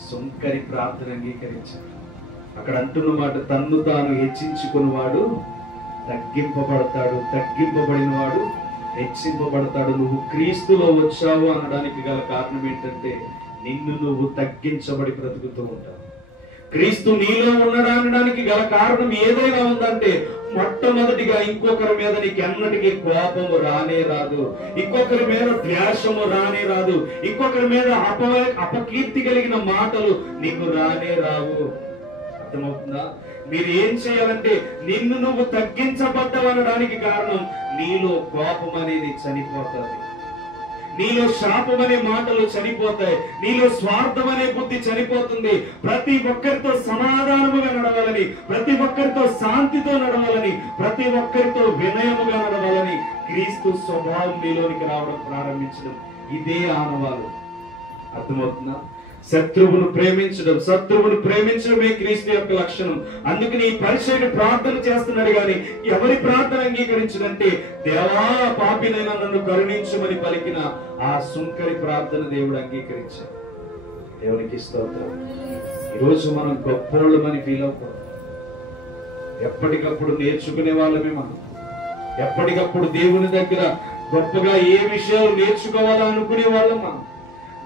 సుంకరి ప్రార్థన అంగీకరించాడు. అక్కడ అంటున్న మాట, తన్ను తాను హెచ్చించుకున్నవాడు తగ్గింపబడతాడు, తగ్గింపబడిన వాడు హెచ్చింపబడతాడు. నువ్వు క్రీస్తులో వచ్చావు అనడానికి గల కారణం ఏంటంటే నిన్ను నువ్వు తగ్గించబడి బ్రతుకుతూ ఉంటావు. క్రీస్తు నీలో ఉన్నాడు అనడానికి గల కారణం ఏదైనా ఉందంటే మొట్టమొదటిగా ఇంకొకరి మీద నీకు ఎన్నటికీ కోపము రానే రాదు, ఇంకొకరి మీద ద్వేషము రానే రాదు, ఇంకొకరి మీద అపకీర్తి కలిగిన మాటలు నీకు రానే రావు. అర్థమవుతుందా? మీరు ఏం చేయాలంటే నిన్ను నువ్వు తగ్గించబడ్డవనడానికి కారణం నీలో కోపం అనేది చనిపోతుంది, నీలో శాపం అనే మాటలు చనిపోతాయి, నీలో స్వార్థం అనే బుద్ధి చనిపోతుంది. ప్రతి ఒక్కరితో సమాధానముగా నడవాలని, ప్రతి ఒక్కరితో శాంతితో నడవాలని, ప్రతి ఒక్కరితో వినయముగా నడవాలని క్రీస్తు స్వభావం నీలోనికి రావడం ప్రారంభించడం ఇదే ఆనవాలు. అర్థమవుతుందా? శత్రువును ప్రేమించడమే క్రీస్తు యొక్క లక్షణం. అందుకని ఈ పరిచయుడు ప్రార్థన చేస్తున్నాడు గాని ఎవరి ప్రార్థన అంగీకరించడంటే దేవా పాపినైనా నన్ను కరుణించుమని పలికిన ఆ సుంకరి ప్రార్థన దేవుడు అంగీకరించాడు. దేవునికి స్తోత్రం. ఈరోజు మనం గొప్పోళ్ళమని ఫీల్ అవ్వకూడదు. ఎప్పటికప్పుడు నేర్చుకునే వాళ్ళమే మనం. ఎప్పటికప్పుడు దేవుని దగ్గర గొప్పగా ఏ విషయాలు నేర్చుకోవాలా అనుకునే వాళ్ళం మనం.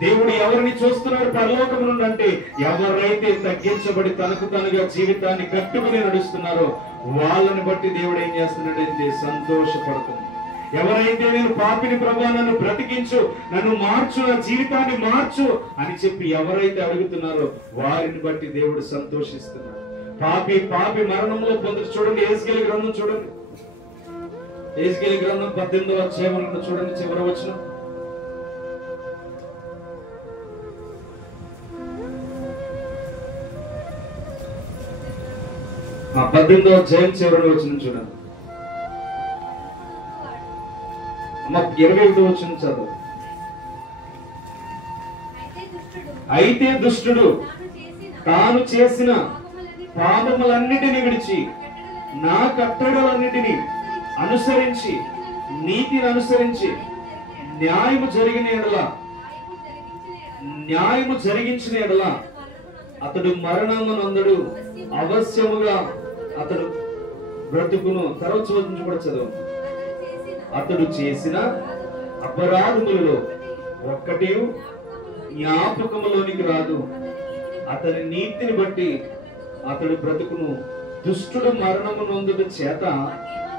దేవుడు ఎవరిని చూస్తున్నాడు పరలోకం నుండి అంటే ఎవరైతే తగ్గించబడి తనకు తనుగా జీవితాన్ని కట్టుకుని నడుస్తున్నారో వాళ్ళని బట్టి దేవుడు ఏం చేస్తున్నాడంటే సంతోషపడుతుంది. ఎవరైతే నేను పాపిని ప్రభువా నన్ను బ్రతికించు, నన్ను మార్చు, నా జీవితాన్ని మార్చు అని చెప్పి ఎవరైతే అడుగుతున్నారో వారిని బట్టి దేవుడు సంతోషిస్తున్నాడు. పాపి మరణంలో పొందుతూ చూడండి. యేసుకేలు గ్రంథం చూడండి. యేసుకేలు గ్రంథం 18వ అధ్యాయం చూడండి, చివర వచనం. ఆ 18వ అధ్యాయం చివరి వచనం చూడండి. 21వ వచనం చదువు. అయితే దుష్టుడు తాను చేసిన పాపములన్నిటిని విడిచి నా కట్టడలన్నిటిని అనుసరించి నీతిని అనుసరించి న్యాయము జరిగించిన ఎడల అతడు మరణమునందడు, అవశ్యముగా అతడు బ్రతుకును. తర్వాత కూడా చదువు. అతడు చేసిన అపరాధములలో ఒక్కటి జ్ఞాపకములోనికి రాదు, అతని నీతిని బట్టి అతడు బ్రతుకును. దుష్టుడు మరణము నొందుట చేత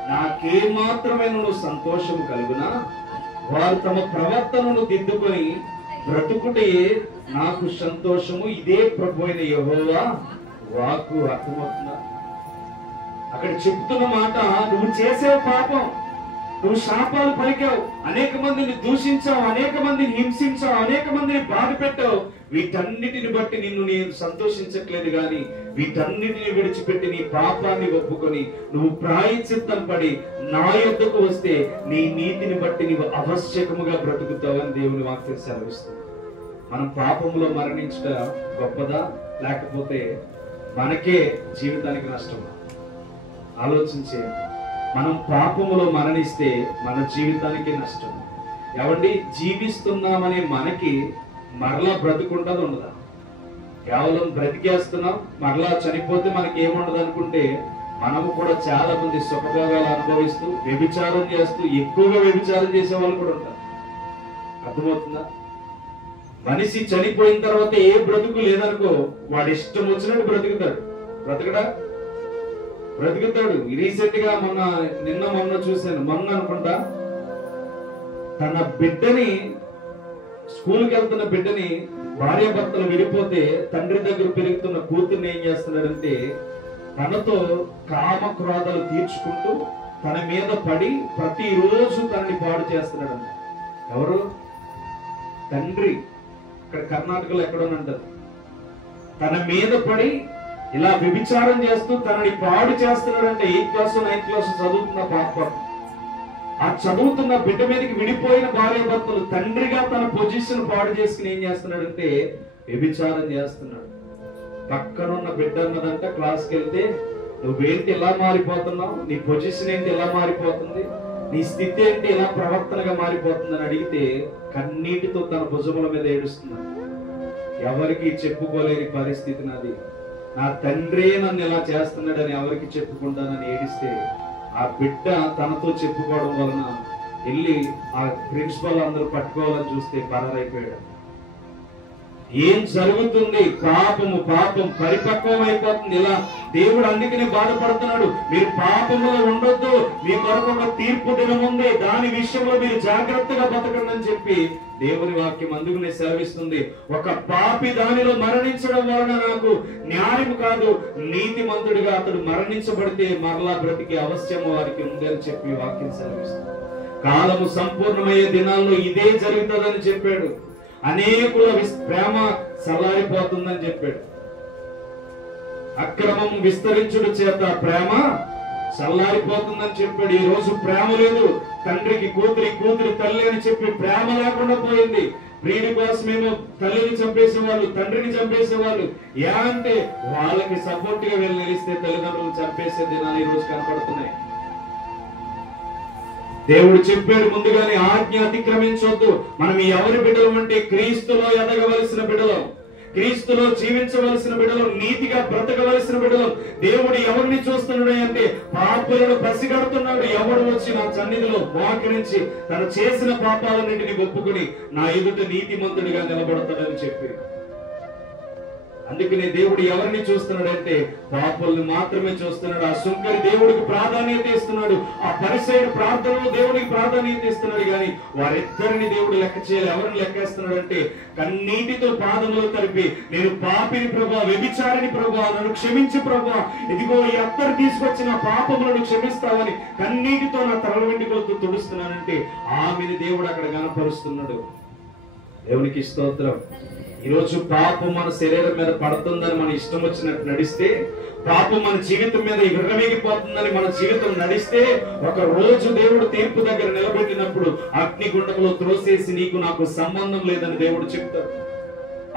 నాకేమాత్రమైన సంతోషము కలుగునా, వారు తమ ప్రవర్తనను దిద్దుకొని బ్రతుకుటే నాకు సంతోషము. ఇదే ప్రభు అయిన యెహోవా వాక్కు. అర్థమవుతుందా? అక్కడ చెప్తున్న మాట, నువ్వు చేసే పాపం, నువ్వు శాపాలు పలికావు, అనేక మందిని దూషించావు, అనేక మందిని హింసించావు, అనేక మందిని బాధ పెట్టావు. వీటన్నిటిని బట్టి నిన్ను నేను సంతోషించట్లేదు గాని వీటన్నిటిని విడిచిపెట్టి నీ పాపాన్ని ఒప్పుకొని నువ్వు ప్రాయశ్చిత్తం పడి నా యొద్దకు వస్తే నీ నీతిని బట్టి నీవు అవశ్యకముగా బ్రతుకుతావని దేవుని వాక్యం సెలవిస్తుంది. మనం పాపంలో మరణించట గొప్పదా, లేకపోతే మనకే జీవితానికి నష్టమా? ఆలోచించేయండి. మనం పాపములో మరణిస్తే మన జీవితానికి నష్టం. ఎవండి, జీవిస్తున్నామని మనకి మరలా బ్రతుకుంటది ఉండదా? కేవలం బ్రతికేస్తున్నాం, మరలా చనిపోతే మనకి ఏముండదు అనుకుంటే మనము కూడా చాలా మంది సుఖభోగాలు అనుభవిస్తూ వ్యభిచారం చేస్తూ ఎక్కువగా వ్యభిచారం చేసే వాళ్ళు కూడా ఉంటారు. అర్థమవుతుందా? మనిషి చనిపోయిన తర్వాత ఏ బ్రతుకు లేదనుకో, వాడు ఇష్టం వచ్చినట్టు బ్రతుకుతాడు. రీసెంట్ గా మొన్న చూశాను, మొన్న అనుకుంటా, తన బిడ్డని, స్కూల్కి వెళ్తున్న బిడ్డని భార్యాభర్తలు విడిపోతే తండ్రి దగ్గర పెరుగుతున్న కూతుర్ని ఏం చేస్తున్నాడంటే తనతో కామక్రోధాలు తీర్చుకుంటూ తన మీద పడి ప్రతిరోజు తనని పాడు చేస్తున్నాడంట. ఎవరు? తండ్రి. ఇక్కడ కర్ణాటకలో ఎక్కడోనంటారు. తన మీద పడి ఇలా వ్యభిచారం చేస్తూ తనని పాడు చేస్తున్నాడంటే 8th క్లాస్ 9th క్లాస్ చదువుతున్న పాప. ఆ చదువుతున్న బిడ్డ మీదకి విడిపోయిన భార్యాభర్తలు తండ్రిగా తన పొజిషన్ పాడు చేసుకుని ఏం చేస్తున్నాడంటే వ్యభిచారం చేస్తున్నాడు. పక్కనున్న బిడ్డ అన్నదంట క్లాస్కి వెళ్తే, నువ్వేంటి ఇలా మారిపోతున్నావు, నీ పొజిషన్ ఏంటి ఇలా మారిపోతుంది, నీ స్థితి ఏంటి ఇలా ప్రవర్తనగా మారిపోతుందని అడిగితే కన్నీటితో తన భుజముల మీద ఏడుస్తున్నాడు. ఎవరికి చెప్పుకోలేని పరిస్థితి నాది, నా తండ్రే నన్ను ఇలా చేస్తున్నాడని ఎవరికి చెప్పుకుంటానని ఏడిస్తే ఆ బిడ్డ తనతో చెప్పుకోవడం వలన వెళ్ళి ఆ ప్రిన్సిపల్ అందరూ పట్టుకోవాలని చూస్తే పరారైపోయాడు. ఏం జరుగుతుంది? పాపం పరిపక్వం అయిపోతుంది. ఇలా దేవుడు అందుకనే బాధపడుతున్నాడు. మీరు పాపంలో ఉండొద్దు, మీ కొరకు ఒక తీర్పు దినం ఉంది, దాని విషయంలో మీరు జాగ్రత్తగా బతకండి అని చెప్పి దేవుని వాక్యం అందుకనే సెలవిస్తుంది. ఒక పాపి దానిలో మరణించడం వలన నాకు న్యాయం కాదు, నీతిమంతుడిగా అతడు మరణించబడితే మరలా బ్రతికి అవశ్యము వారికి ఉంది అని చెప్పి వాక్యం సెలవిస్తుంది. కాలము సంపూర్ణమయ్యే దినాల్లో ఇదే జరుగుతుందని చెప్పాడు. అనేకుల ప్రేమ చల్లారిపోతుందని చెప్పాడు. అక్రమం విస్తరించుడు చేత ప్రేమ చల్లారిపోతుందని చెప్పాడు. ఈ రోజు ప్రేమ లేదు. తండ్రికి కూతురి తల్లి అని చెప్పి ప్రేమ లేకుండా పోయింది. ప్రియుడి కోసమేమో తల్లిని చంపేసేవాళ్ళు, తండ్రిని చంపేసేవాళ్ళు. అంటే వాళ్ళకి సపోర్ట్ గా వీళ్ళు నిలిస్తే తల్లిదండ్రులు చంపేసే దినాలు ఈ రోజు కనపడుతున్నాయి. దేవుడు చెప్పాడు ముందుగానే, ఆజ్ఞ అతిక్రమించొద్దు. మనం ఎవరి బిడ్డలం అంటే క్రీస్తులో ఎదగవలసిన బిడ్డలం, క్రీస్తులో జీవించవలసిన బిడ్డలం, నీతిగా బ్రతకవలసిన బిడ్డలం. దేవుడు ఎవరిని చూస్తున్నాడు అంటే పాపులను పసిగడుతున్నాడు. ఎవడు వచ్చి నా సన్నిధిలో మోకరించి తను చేసిన పాపాలన్నింటినీ ఒప్పుకుని నా ఎదుట నీతిమంతుడిగా నిలబడతాడని చెప్పి, అందుకనే దేవుడు ఎవరిని చూస్తున్నాడంటే పాపుల్ని మాత్రమే చూస్తున్నాడు. ఆ సుంకరి దేవుడికి ప్రాధాన్యత ఇస్తున్నాడు, ఆ పరిసయ్యుడు ప్రార్థనలో దేవుడికి ప్రాధాన్యత ఇస్తున్నాడు. కానీ వారిద్దరిని దేవుడు లెక్క చేయాలి. ఎవరిని లెక్కేస్తున్నాడు అంటే కన్నీటితో పాదములు తరిపి, నేను పాపిని ప్రభువా, వ్యభిచారిని ప్రభువా, నన్ను క్షమించి ప్రభువా, ఇదిగో ఈ అత్తరు తీసుకొచ్చిన పాపములను క్షమిస్తావని కన్నీటితో నా తల వెంట్రుకలతో తుడుస్తున్నానంటే ఆమెని దేవుడు అక్కడ కనపరుస్తున్నాడు. దేవునికి స్తోత్రం. ఈరోజు పాపం మన శరీరం మీద పడుతుందని మన ఇష్టం వచ్చినట్టు నడిస్తే, పాపం మన జీవితం మీద విర్రమేగిపోతుందని మన జీవితం నడిస్తే, ఒక రోజు దేవుడు తీర్పు దగ్గర నిలబెట్టినప్పుడు అగ్నిగుండంలో త్రోసేసి నీకు నాకు సంబంధం లేదని దేవుడు చెప్తాడు.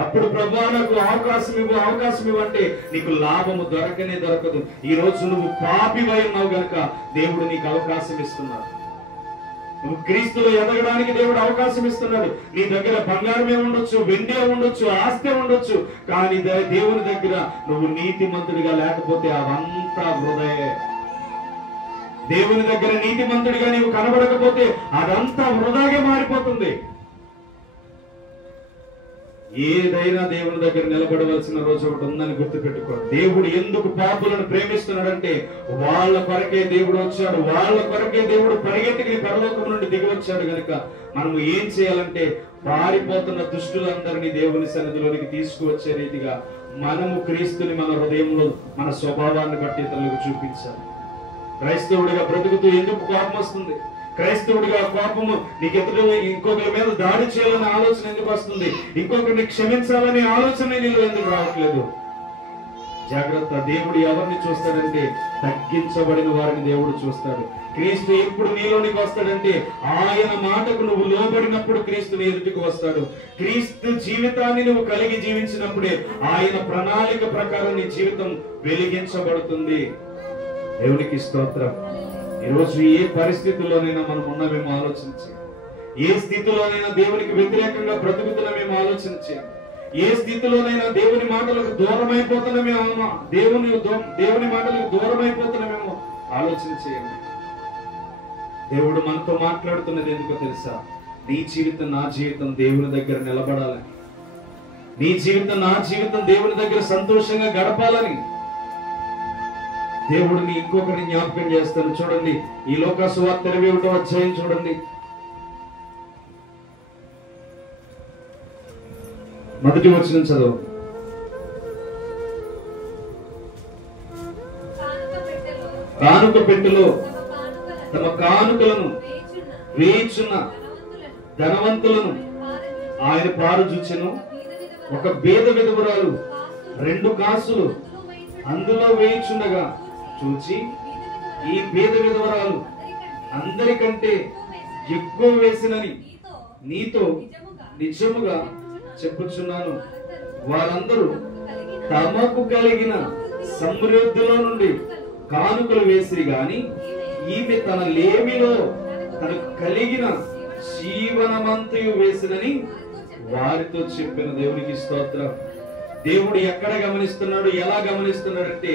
అప్పుడు ప్రభువా నాకు అవకాశం ఇవ్వు అంటే నీకు లాభము దొరకదు. ఈ రోజు నువ్వు పాపివై ఉన్నావు గనుక దేవుడు నీకు అవకాశం ఇస్తున్నాడు. నువ్వు క్రీస్తులో ఎదగడానికి దేవుడు అవకాశం ఇస్తున్నాడు. నీ దగ్గర బంగారమే ఉండొచ్చు, వెండే ఉండొచ్చు, ఆస్తే ఉండొచ్చు, కానీ దేవుని దగ్గర నువ్వు నీతిమంతుడిగా లేకపోతే అవంతా వృధాయే. దేవుని దగ్గర నీతిమంతుడిగా నీవు కనబడకపోతే అదంతా వృధాగా మారిపోతుంది. ఏదైనా దేవుని దగ్గర నిలబడవలసిన రోజు ఒకటి ఉందని గుర్తుపెట్టుకో. దేవుడు ఎందుకు పాపులను ప్రేమిస్తున్నాడంటే వాళ్ళ కొరకే దేవుడు వచ్చాడు, వాళ్ళ కొరకే దేవుడు పరిగెత్తికి పరలోకం నుండి దిగి వచ్చాడు. గనుక మనం ఏం చేయాలంటే పారిపోతున్న దుష్టులందరినీ దేవుని సన్నిధిలోనికి తీసుకువచ్చే రీతిగా మనము క్రీస్తుని మన హృదయంలో మన స్వభావాన్ని బట్టి ఇతరులకు చూపించాలి. క్రైస్తవుడిగా బ్రతుకుతూ ఎందుకు కోపం వస్తుంది? క్రైస్తవుడిగా కోపము నీకు ఎదురు ఇంకొకరి మీద దాడి చేయాలనే ఆలోచన ఎందుకు వస్తుంది? ఇంకొకరిని క్షమించాలనే ఆలోచన నీలో ఎందుకు రావట్లేదు? జాగ్రత్త. దేవుడు ఎవరిని చూస్తాడంటే తగ్గించబడిన వారిని దేవుడు చూస్తాడు. క్రీస్తు ఎప్పుడు నీలోనికి వస్తాడంటే ఆయన మాటకు నువ్వు లోబడినప్పుడు క్రీస్తు నీ ఎదుటికి వస్తాడు. క్రీస్తు జీవితాన్ని నువ్వు కలిగి జీవించినప్పుడే ఆయన ప్రణాళిక ప్రకారం నీ జీవితం వెలిగించబడుతుంది. దేవునికి స్తోత్రం. ఈరోజు ఏ పరిస్థితుల్లోనైనా మనం ఉన్నామేమో ఆలోచించి, ఏ స్థితిలోనైనా దేవునికి వ్యతిరేకంగా బ్రతుకుతున్నామేమో ఆలోచించి, ఏ స్థితిలోనైనా దేవుని మాటలకు దూరం అయిపోతున్నామేమో, దేవుని మాటలకు దూరం అయిపోతున్నామేమో ఆలోచన చేయండి. దేవుడు మనతో మాట్లాడుతున్నది ఎందుకో తెలుసా? నీ జీవితం నా జీవితం దేవుని దగ్గర నిలబడాలని, నీ జీవితం నా జీవితం దేవుని దగ్గర సంతోషంగా గడపాలని. దేవుడిని ఇంకొకరిని జ్ఞాపకం చేస్తాను. చూడండి, ఈ లోక సువార్త 21వ అధ్యాయం చూడండి, మొదటి వచనం చదువు. కానుక పెట్టెలో తమ కానుకలను వేయుచున్న ధనవంతులను ఆయన పారజూచెను. ఒక బీద విధవరాలు 2 కాసులు అందులో వేయుచుండగా చూచి, ఈ బీద విధవరాలు అందరికంటే ఎక్కువ వేసినని నీతో నిజముగా చెప్పుచున్నాను. వారందరూ తమకు కలిగిన సమృద్ధిలో నుండి కానుకలు వేసిరి గాని ఈమె తన లేమిలో తనకు కలిగిన జీవనమంతయు వేసినని వారితో చెప్పిన. దేవునికి స్తోత్రం. దేవుడు ఎక్కడ గమనిస్తున్నాడు, ఎలా గమనిస్తున్నాడంటే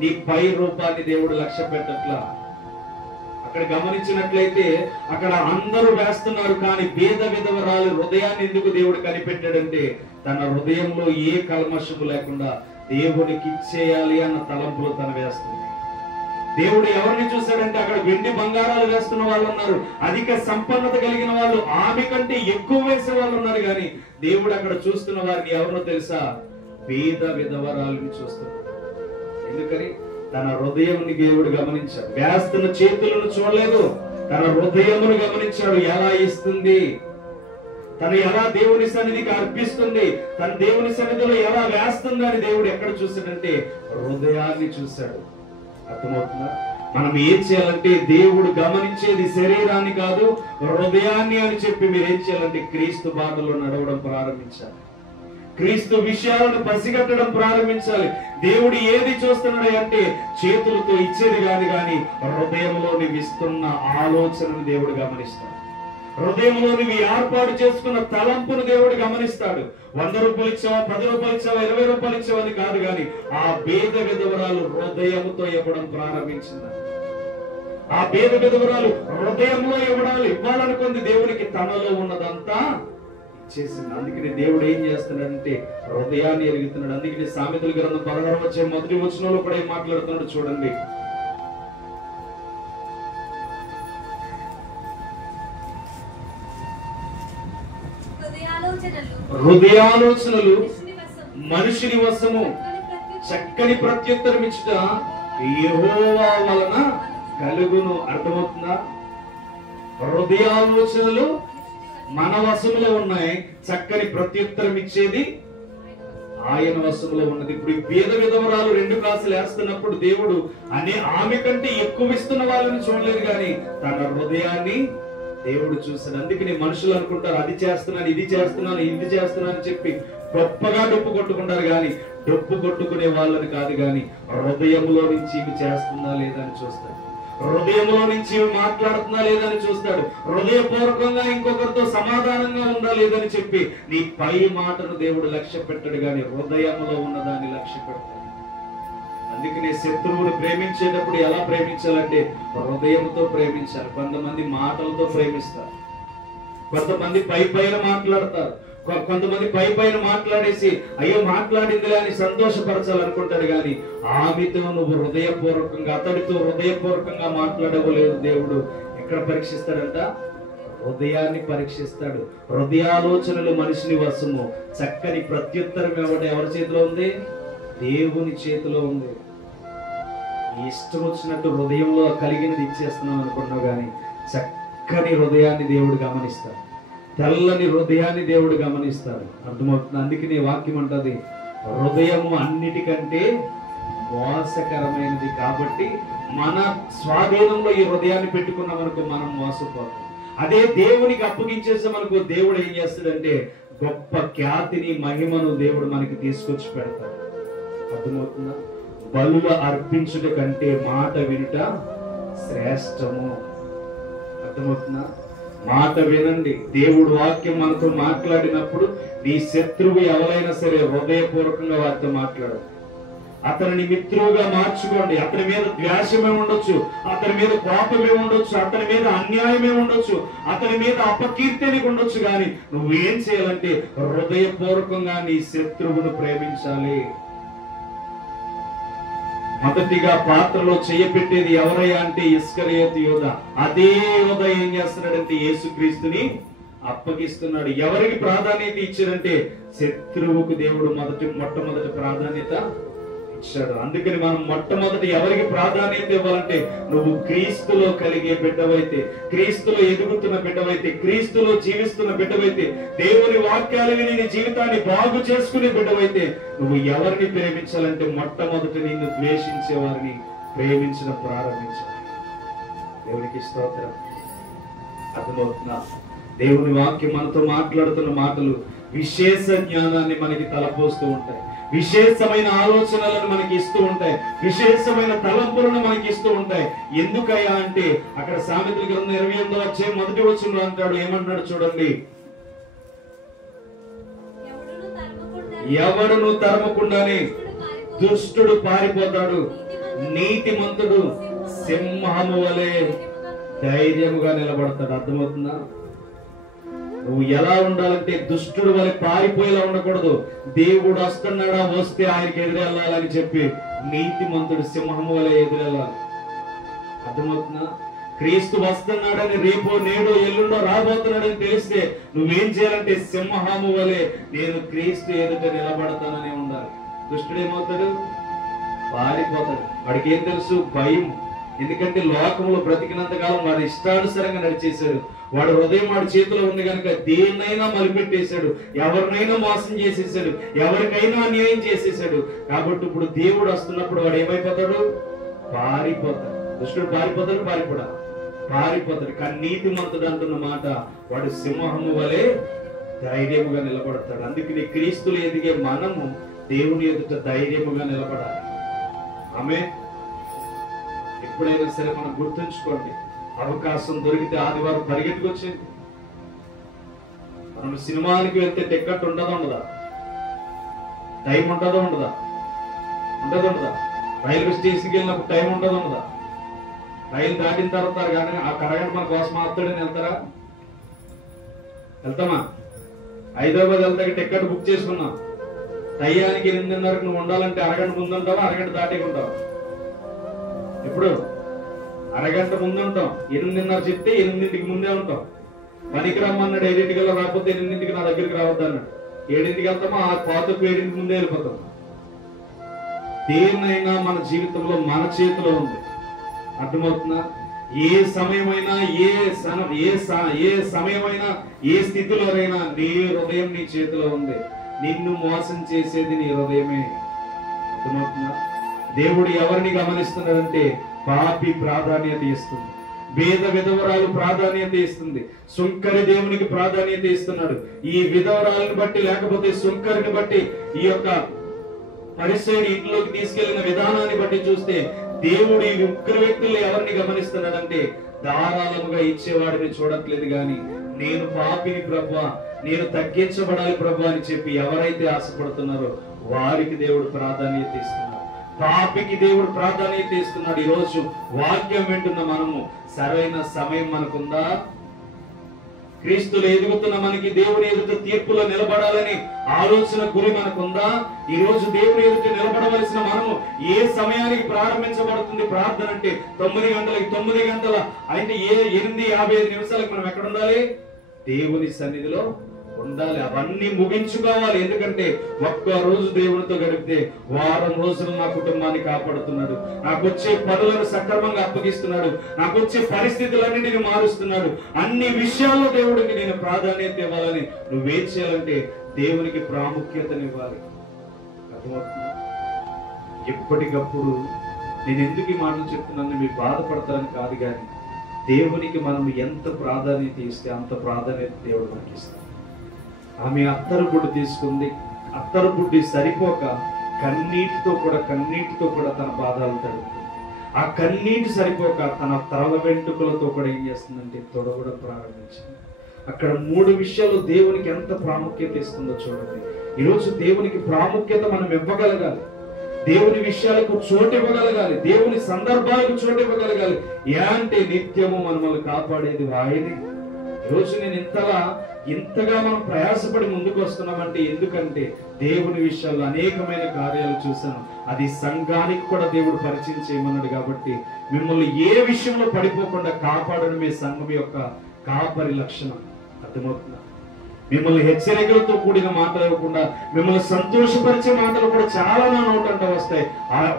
నీ పై రూపాన్ని దేవుడు లక్ష్య పెట్టట్లా. అక్కడ గమనించినట్లయితే అక్కడ అందరూ వేస్తున్నారు, కానీ బీద విధవరాలు హృదయాన్ని ఎందుకు దేవుడు కనిపెట్టాడంటే తన హృదయంలో ఏ కల్మషము లేకుండా దేవునికి ఇచ్చేయాలి అన్న తలంపులు తను వేస్తుంది. దేవుడు ఎవరిని చూశాడంటే అక్కడ వెండి బంగారాలు వేస్తున్న వాళ్ళు ఉన్నారు, అధిక సంపన్నత కలిగిన వాళ్ళు, ఆమె కంటే ఎక్కువ వేసే వాళ్ళు ఉన్నారు. కానీ దేవుడు అక్కడ చూస్తున్న వారిని ఎవరినో తెలుసా? బీద విధవరాలని చూస్తున్నాడు. ఎందుకని? తన హృదయంని దేవుడు గమనించాడు. వేస్తున్న చేతులను చూడలేదు, తన హృదయమును గమనించాడు. ఎలా ఇస్తుంది, తను ఎలా దేవుని సన్నిధికి అర్పిస్తుంది, తన దేవుని సన్నిధిలో ఎలా వేస్తుంది అని దేవుడు ఎక్కడ చూశాడంటే హృదయాన్ని చూశాడు. అర్థమవుతుందా? మనం ఏం చేయాలంటే దేవుడు గమనించేది శరీరాన్ని కాదు హృదయాన్ని అని చెప్పి మీరు ఏం చేయాలంటే క్రీస్తు బాటలో నడవడం ప్రారంభించాలి. క్రీస్తు విషయాలను పసిగట్టడం ప్రారంభించాలి. దేవుడు ఏది చూస్తున్నాడు అంటే చేతులతో ఇచ్చేది కానీ హృదయంలో నీవు ఇస్తున్న ఆలోచనను దేవుడు గమనిస్తాడు. హృదయంలో నువ్వు ఏర్పాటు చేసుకున్న తలంపును దేవుడు గమనిస్తాడు. 100 రూపాయలు ఇచ్చావా, 10 రూపాయలు ఇచ్చావా, 20 రూపాయలు ఇచ్చావా అని కాదు, కానీ ఆ బీద విధవరాలు హృదయంతో ఇవ్వడం ప్రారంభించింది. ఆ బీద విధవరాలు హృదయంలో ఇవ్వాలనుకుంది దేవునికి, తనలో ఉన్నదంతా ఇచ్చేసింది. అందుకని దేవుడు ఏం చేస్తున్నాడంటే హృదయాన్ని ఎరుగుతున్నాడు. అందుకని సామెతల గ్రంథం 16వ అధ్యాయం మొదటి వచనంలో కూడా ఏం మాట్లాడుతున్నాడు చూడండి. హృదయాలోచనలు మనుషుని వశము, చక్కని ప్రత్యుత్తరం ఇచ్చుట యెహోవా వలన కలుగును. అర్థమవుతుందా? హృదయాలోచనలు మన వశములో ఉన్నాయి, చక్కని ప్రత్యుత్తరం ఇచ్చేది ఆయన వశములో ఉన్నది. ఇప్పుడు బీద విధవరాలు 2 కాసులు వేస్తున్నప్పుడు దేవుడు ఆమె కంటే ఎక్కువ ఇస్తున్న వాళ్ళని చూడలేదు, కానీ తన హృదయాన్ని దేవుడు చూశాడు. అందుకని మనుషులు అనుకుంటారు అది చేస్తున్నాను, ఇది చేస్తున్నాను, ఇది చేస్తున్నాను అని చెప్పి గొప్పగా డొప్పు కొట్టుకుంటారు, కానీ డొప్పు కొట్టుకునే వాళ్ళని కాదు, కానీ హృదయంలో నుంచి ఇవి చేస్తుందా లేదా అని చూస్తాడు. హృదయంలో నుంచి మాట్లాడుతున్నా లేదని చూస్తాడు. హృదయపూర్వకంగా ఇంకొకరితో సమాధానంగా ఉందా లేదని చెప్పి నీ పై మాటను దేవుడు లక్ష్య పెట్టాడు, కానీ హృదయంలో ఉన్నదాన్ని లక్ష్య పెడతాడు. అందుకనే శత్రువును ప్రేమించేటప్పుడు ఎలా ప్రేమించాలంటే హృదయంతో ప్రేమించాలి. కొంతమంది మాటలతో ప్రేమిస్తారు, కొంతమంది పైన మాట్లాడతారు, కొంతమంది పైన మాట్లాడేసి అయ్యో మాట్లాడిందిలే అని సంతోషపరచాలనుకుంటాడు, కానీ ఆమెతో నువ్వు హృదయపూర్వకంగా అతడితో హృదయపూర్వకంగా మాట్లాడవలేదు. దేవుడు ఎక్కడ పరీక్షిస్తాడంట? హృదయాన్ని పరీక్షిస్తాడు. హృదయాలోచనలు మనిషిని వశము, చక్కని ప్రత్యుత్తరం ఇవ్వడం ఎవరి చేతిలో ఉంది? దేవుని చేతిలో ఉంది. ఇష్టం వచ్చినట్టు హృదయంలో కలిగినది ఇచ్చేస్తున్నాం అనుకున్నావు, కానీ చక్కని హృదయాన్ని దేవుడు గమనిస్తాడు, తెల్లని హృదయాన్ని దేవుడు గమనిస్తాడు. అర్థమవుతుంది? అందుకని వాక్యం అంటది హృదయము అన్నిటికంటే మోసకరమైనది. కాబట్టి మన స్వాధీనంలో ఈ హృదయాన్ని పెట్టుకున్నాం అనుకో మనం మోసపోతాం. అదే దేవునికి అప్పగించేసామనుకో దేవుడు ఏం చేస్తాడంటే గొప్ప ఖ్యాతిని మహిమను దేవుడు మనకి తీసుకొచ్చి పెడతాడు. అర్థమవుతుందా? బలుల అర్పించుట కంటే మాట వినుట శ్రేష్టము. అర్థమవుతుందా? మాట వినండి. దేవుడు వాక్యం మనతో మాట్లాడినప్పుడు నీ శత్రువు ఎవరైనా సరే హృదయపూర్వకంగా వారితో మాట్లాడు. అతనిని మిత్రువుగా మార్చుకోండి. అతని మీద ద్వేషమే ఉండొచ్చు, అతని మీద కోపమే ఉండొచ్చు, అతని మీద అన్యాయమే ఉండొచ్చు, అతని మీద అపకీర్తిని ఉండొచ్చు, కానీ నువ్వేం చేయాలంటే హృదయపూర్వకంగా నీ శత్రువును ప్రేమించాలి. మొదటిగా పాత్రలో చేయపెట్టేది ఎవరయ్యా అంటే ఇస్కరియోతు యూదా. అదే యూదా ఏం చేస్తున్నాడంటే యేసుక్రీస్తుని అప్పగిస్తున్నాడు. ఎవరికి ప్రాధాన్యత ఇచ్చాడంటే శత్రువుకు దేవుడు మొట్టమొదటి ప్రాధాన్యత ఇచ్చాడు. అందుకని మనం మొట్టమొదటి ఎవరికి ప్రాధాన్యత ఇవ్వాలంటే, నువ్వు క్రీస్తులో కలిగే బిడ్డవైతే, క్రీస్తులో ఎదుగుతున్న బిడ్డవైతే, క్రీస్తులో జీవిస్తున్న బిడ్డవైతే, దేవుని వాక్యాలు విని నీ జీవితాన్ని బాగు చేసుకునే బిడ్డవైతే, నువ్వు ఎవరిని ప్రేమించాలంటే మొట్టమొదటి నిన్ను ద్వేషించే వారిని ప్రేమించడం ప్రారంభించాలి. దేవునికి స్తోత్రం. అర్థమవుతున్నా? దేవుని వాక్యం మనతో మాట్లాడుతున్న మాటలు విశేష జ్ఞానాన్ని మనకి తలపోస్తూ ఉంటాయి, విశేషమైన ఆలోచనలను మనకి ఇస్తూ ఉంటాయి, విశేషమైన తలంపులను మనకి ఇస్తూ ఉంటాయి. ఎందుకయ్యా అంటే అక్కడ సామెతల గ్రంథం 28వ అధ్యాయం 1వ వచనంలో అంటాడు, ఏమంటాడు చూడండి, ఎవడును తరమకుండానే దుష్టుడు పారిపోతాడు, నీతిమంతుడు సింహము వలె ధైర్యముగా నిలబడతాడు. అర్థమవుతుందా? నువ్వు ఎలా ఉండాలంటే దుష్టుడు వలె పారిపోయేలా ఉండకూడదు. దేవుడు వస్తున్నాడా, వస్తే ఆయనకి ఎదురెళ్ళాలని చెప్పి నీతిమంతుడు సింహము వలె ఎదురెళ్ళాలి. అర్థమవుతుందా? క్రీస్తు వస్తున్నాడని రేపో నేడో ఎల్లుండో రాబోతున్నాడని తెలిస్తే నువ్వేం చేయాలంటే సింహము వలె నేను క్రీస్తు ఎదుట నిలబడతానని ఉండాలి. దుష్టుడు ఏమవుతాడు? పారిపోతాడు. వాడికి ఏం తెలుసు? భయం. ఎందుకంటే లోకంలో బ్రతికినంత కాలం వాడు ఇష్టానుసారంగా నడిచేశాడు. వాడు హృదయం వాడి చేతిలో ఉంది కనుక దేన్నైనా మలిపెట్టేశాడు, ఎవరినైనా మోసం చేసేసాడు, ఎవరికైనా అన్యాయం చేసేసాడు. కాబట్టి ఇప్పుడు దేవుడు వస్తున్నప్పుడు వాడు ఏమైపోతాడు? పారిపోతాడు. దుష్టుడు పారిపోతాడు, పారిపోతాడు. కానీ నీతిమంతుడు అంటున్న మాట, వాడు సింహము వలె ధైర్యముగా నిలబడతాడు. అందుకని క్రీస్తులు ఎదిగే మనము దేవుని ఎదుట ధైర్యముగా నిలబడాలి. ఆమె ఎప్పుడైనా సరే మనం గుర్తుంచుకోండి, అవకాశం దొరికితే ఆదివారం పరిగెట్టుకొచ్చింది. మనం సినిమాలకి వెళ్తే టికెట్ ఉండదా? టైం ఉండదా? రైల్వే స్టేషన్కి వెళ్ళినప్పుడు టైం ఉండదా? రైలు దాటిన తర్వాత కానీ ఆ కరగంట మన కోసం ఆపుతాడని వెళ్తామా? హైదరాబాద్ వెళ్తాక టికెట్ బుక్ చేసుకున్నాం, టయానికి 8:30కి నువ్వు ఉండాలంటే అరగంట ముందు ఉంటావా, అరగంట దాటి ఉంటావా? ఎప్పుడు అరగంట ముందు ఉంటాం. 8:30 చెప్తే 8ంటికి ముందే ఉంటాం. పనికి రమ్మన్నాడు 7ంటికల్లా, రాకపోతే 8ంటికి నా దగ్గరికి రావద్దు అన్నాడు. 7ంటికి వెళ్తామో ఆ పాతకు 7ంటికి ముందే వెళ్ళిపోతాం. దేన్నైనా మన జీవితంలో మన చేతిలో ఉంది. అర్థమవుతుందా? ఏ సమయమైనా, ఏ సమయమైనా, ఏ స్థితిలోనైనా నీ హృదయం నీ చేతిలో ఉంది. నిన్ను మోసం చేసేది నీ హృదయమే. అర్థమవుతుందా? దేవుడు ఎవరిని గమనిస్తున్నాడంటే పాపి ప్రాధాన్యత ఇస్తుంది, వేద విధవరాలు ప్రాధాన్యత ఇస్తుంది, సుంకరి దేవునికి ప్రాధాన్యత ఇస్తున్నాడు. ఈ విధవరాలను బట్టి లేకపోతే సుంకరిని బట్టి ఈ యొక్క పరిసయుని ఇంట్లోకి తీసుకెళ్లిన విధానాన్ని బట్టి చూస్తే దేవుడు ఈ ముగ్గురు వ్యక్తులు ఎవరిని గమనిస్తున్నాడంటే ధారాళముగా ఇచ్చేవాడిని చూడట్లేదు, గాని నేను పాపిని ప్రభువా, నేను తగ్గించబడాలి ప్రభు అని చెప్పి ఎవరైతే ఆశపడుతున్నారో వారికి దేవుడు ప్రాధాన్యత ఇస్తున్నాడు. పాపికి దేవుడు ప్రాధాన్యత ఇస్తున్నాడు. ఈ రోజు వాక్యం వింటున్న మనము సరైన సమయం మనకుందా? క్రీస్తులు ఎదుగుతున్న మనకి దేవుని ఎదుట తీర్పులో నిలబడాలని ఆలోచన గురి మనకుందా? ఈ రోజు దేవుని ఎదుట నిలబడవలసిన మనము ఏ సమయానికి ప్రారంభించబడుతుంది ప్రార్థన అంటే 9 గంటలకి, 9 గంటల అయితే 8:55 మనం ఎక్కడ ఉండాలి? దేవుని సన్నిధిలో ఉండాలి. అవన్నీ ముగించుకోవాలి. ఎందుకంటే ఒక్క రోజు దేవునితో గడిపితే వారం రోజులు నా కుటుంబాన్ని కాపాడుతున్నాడు, నాకు వచ్చే పనులను సక్రమంగా అప్పగిస్తున్నాడు, నాకు వచ్చే పరిస్థితులన్నింటినీ మారుస్తున్నాడు. అన్ని విషయాల్లో దేవుడికి నేను ప్రాధాన్యత ఇవ్వాలని నువ్వేం చేయాలంటే దేవునికి ప్రాముఖ్యతనివ్వాలి. అర్థమవుతుందా? ఎప్పటికప్పుడు నేను ఎందుకు ఈ మాటలు చెప్తున్నాను, మీరు బాధపడతారని కాదు, కానీ దేవునికి మనం ఎంత ప్రాధాన్యత ఇస్తే అంత ప్రాధాన్యత దేవుడు మనకి ఇస్తాడు. ఆమె అత్తరు బుడ్డి తీసుకుంది. అత్తరు బుడ్డి సరిపోక కన్నీటితో కూడా తన పాదాలు తడుపుతుంది. ఆ కన్నీటి సరిపోక తన తల వెంట్రుకలతో కూడా ఏం చేస్తుందంటే తొడవడం ప్రారంభించింది. అక్కడ 3 విషయాలు దేవునికి ఎంత ప్రాముఖ్యత ఇస్తుందో చూడండి. ఈరోజు దేవునికి ప్రాముఖ్యత మనం ఇవ్వగలగాలి, దేవుని విషయాలకు చోటు ఇవ్వగలగాలి, దేవుని సందర్భాలకు చోటు ఇవ్వగలగాలి. అంటే నిత్యము మనల్ని కాపాడేది ఆయనే. ఈరోజు నేను ఇంతగా మనం ప్రయాసపడి ముందుకు వస్తున్నామంటే ఎందుకంటే దేవుని విషయాల్లో అనేకమైన కార్యాలు చూశాను. అది సంఘానికి కూడా దేవుడు పరిచయం చేయమన్నాడు. కాబట్టి మిమ్మల్ని ఏ విషయంలో పడిపోకుండా కాపాడడమే సంఘం యొక్క కాపరి లక్షణం. అర్థమవుతుందా? మిమ్మల్ని హెచ్చరికలతో కూడిన మాటలు ఇవ్వకుండా మిమ్మల్ని సంతోషపరిచే మాటలు కూడా చాలా నా నోటంట వస్తాయి.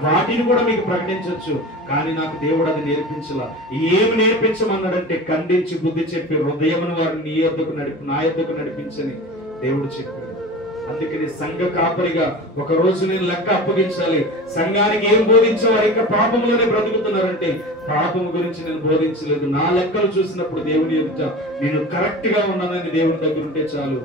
వాటిని కూడా మీకు ప్రకటించవచ్చు. కానీ నాకు దేవుడు అది నేర్పించలా. ఏమి నేర్పించమన్నాడంటే ఖండించి బుద్ధి చెప్పి హృదయమును వారిని నా యొద్దకు నడిపించని దేవుడు చెప్పాడు. అందుకని సంఘ కాపరిగా ఒక రోజు నేను లెక్క అప్పగించాలి. సంఘానికి ఏం బోధించేవారు ఇంకా పాపంలోనే బ్రతుకుతున్నారంటే పాపం గురించి నేను బోధించలేదు. నా లెక్కలు చూసినప్పుడు దేవుని ఎదుట నేను కరెక్ట్ గా ఉన్నానని దేవుని దగ్గర ఉంటే చాలు.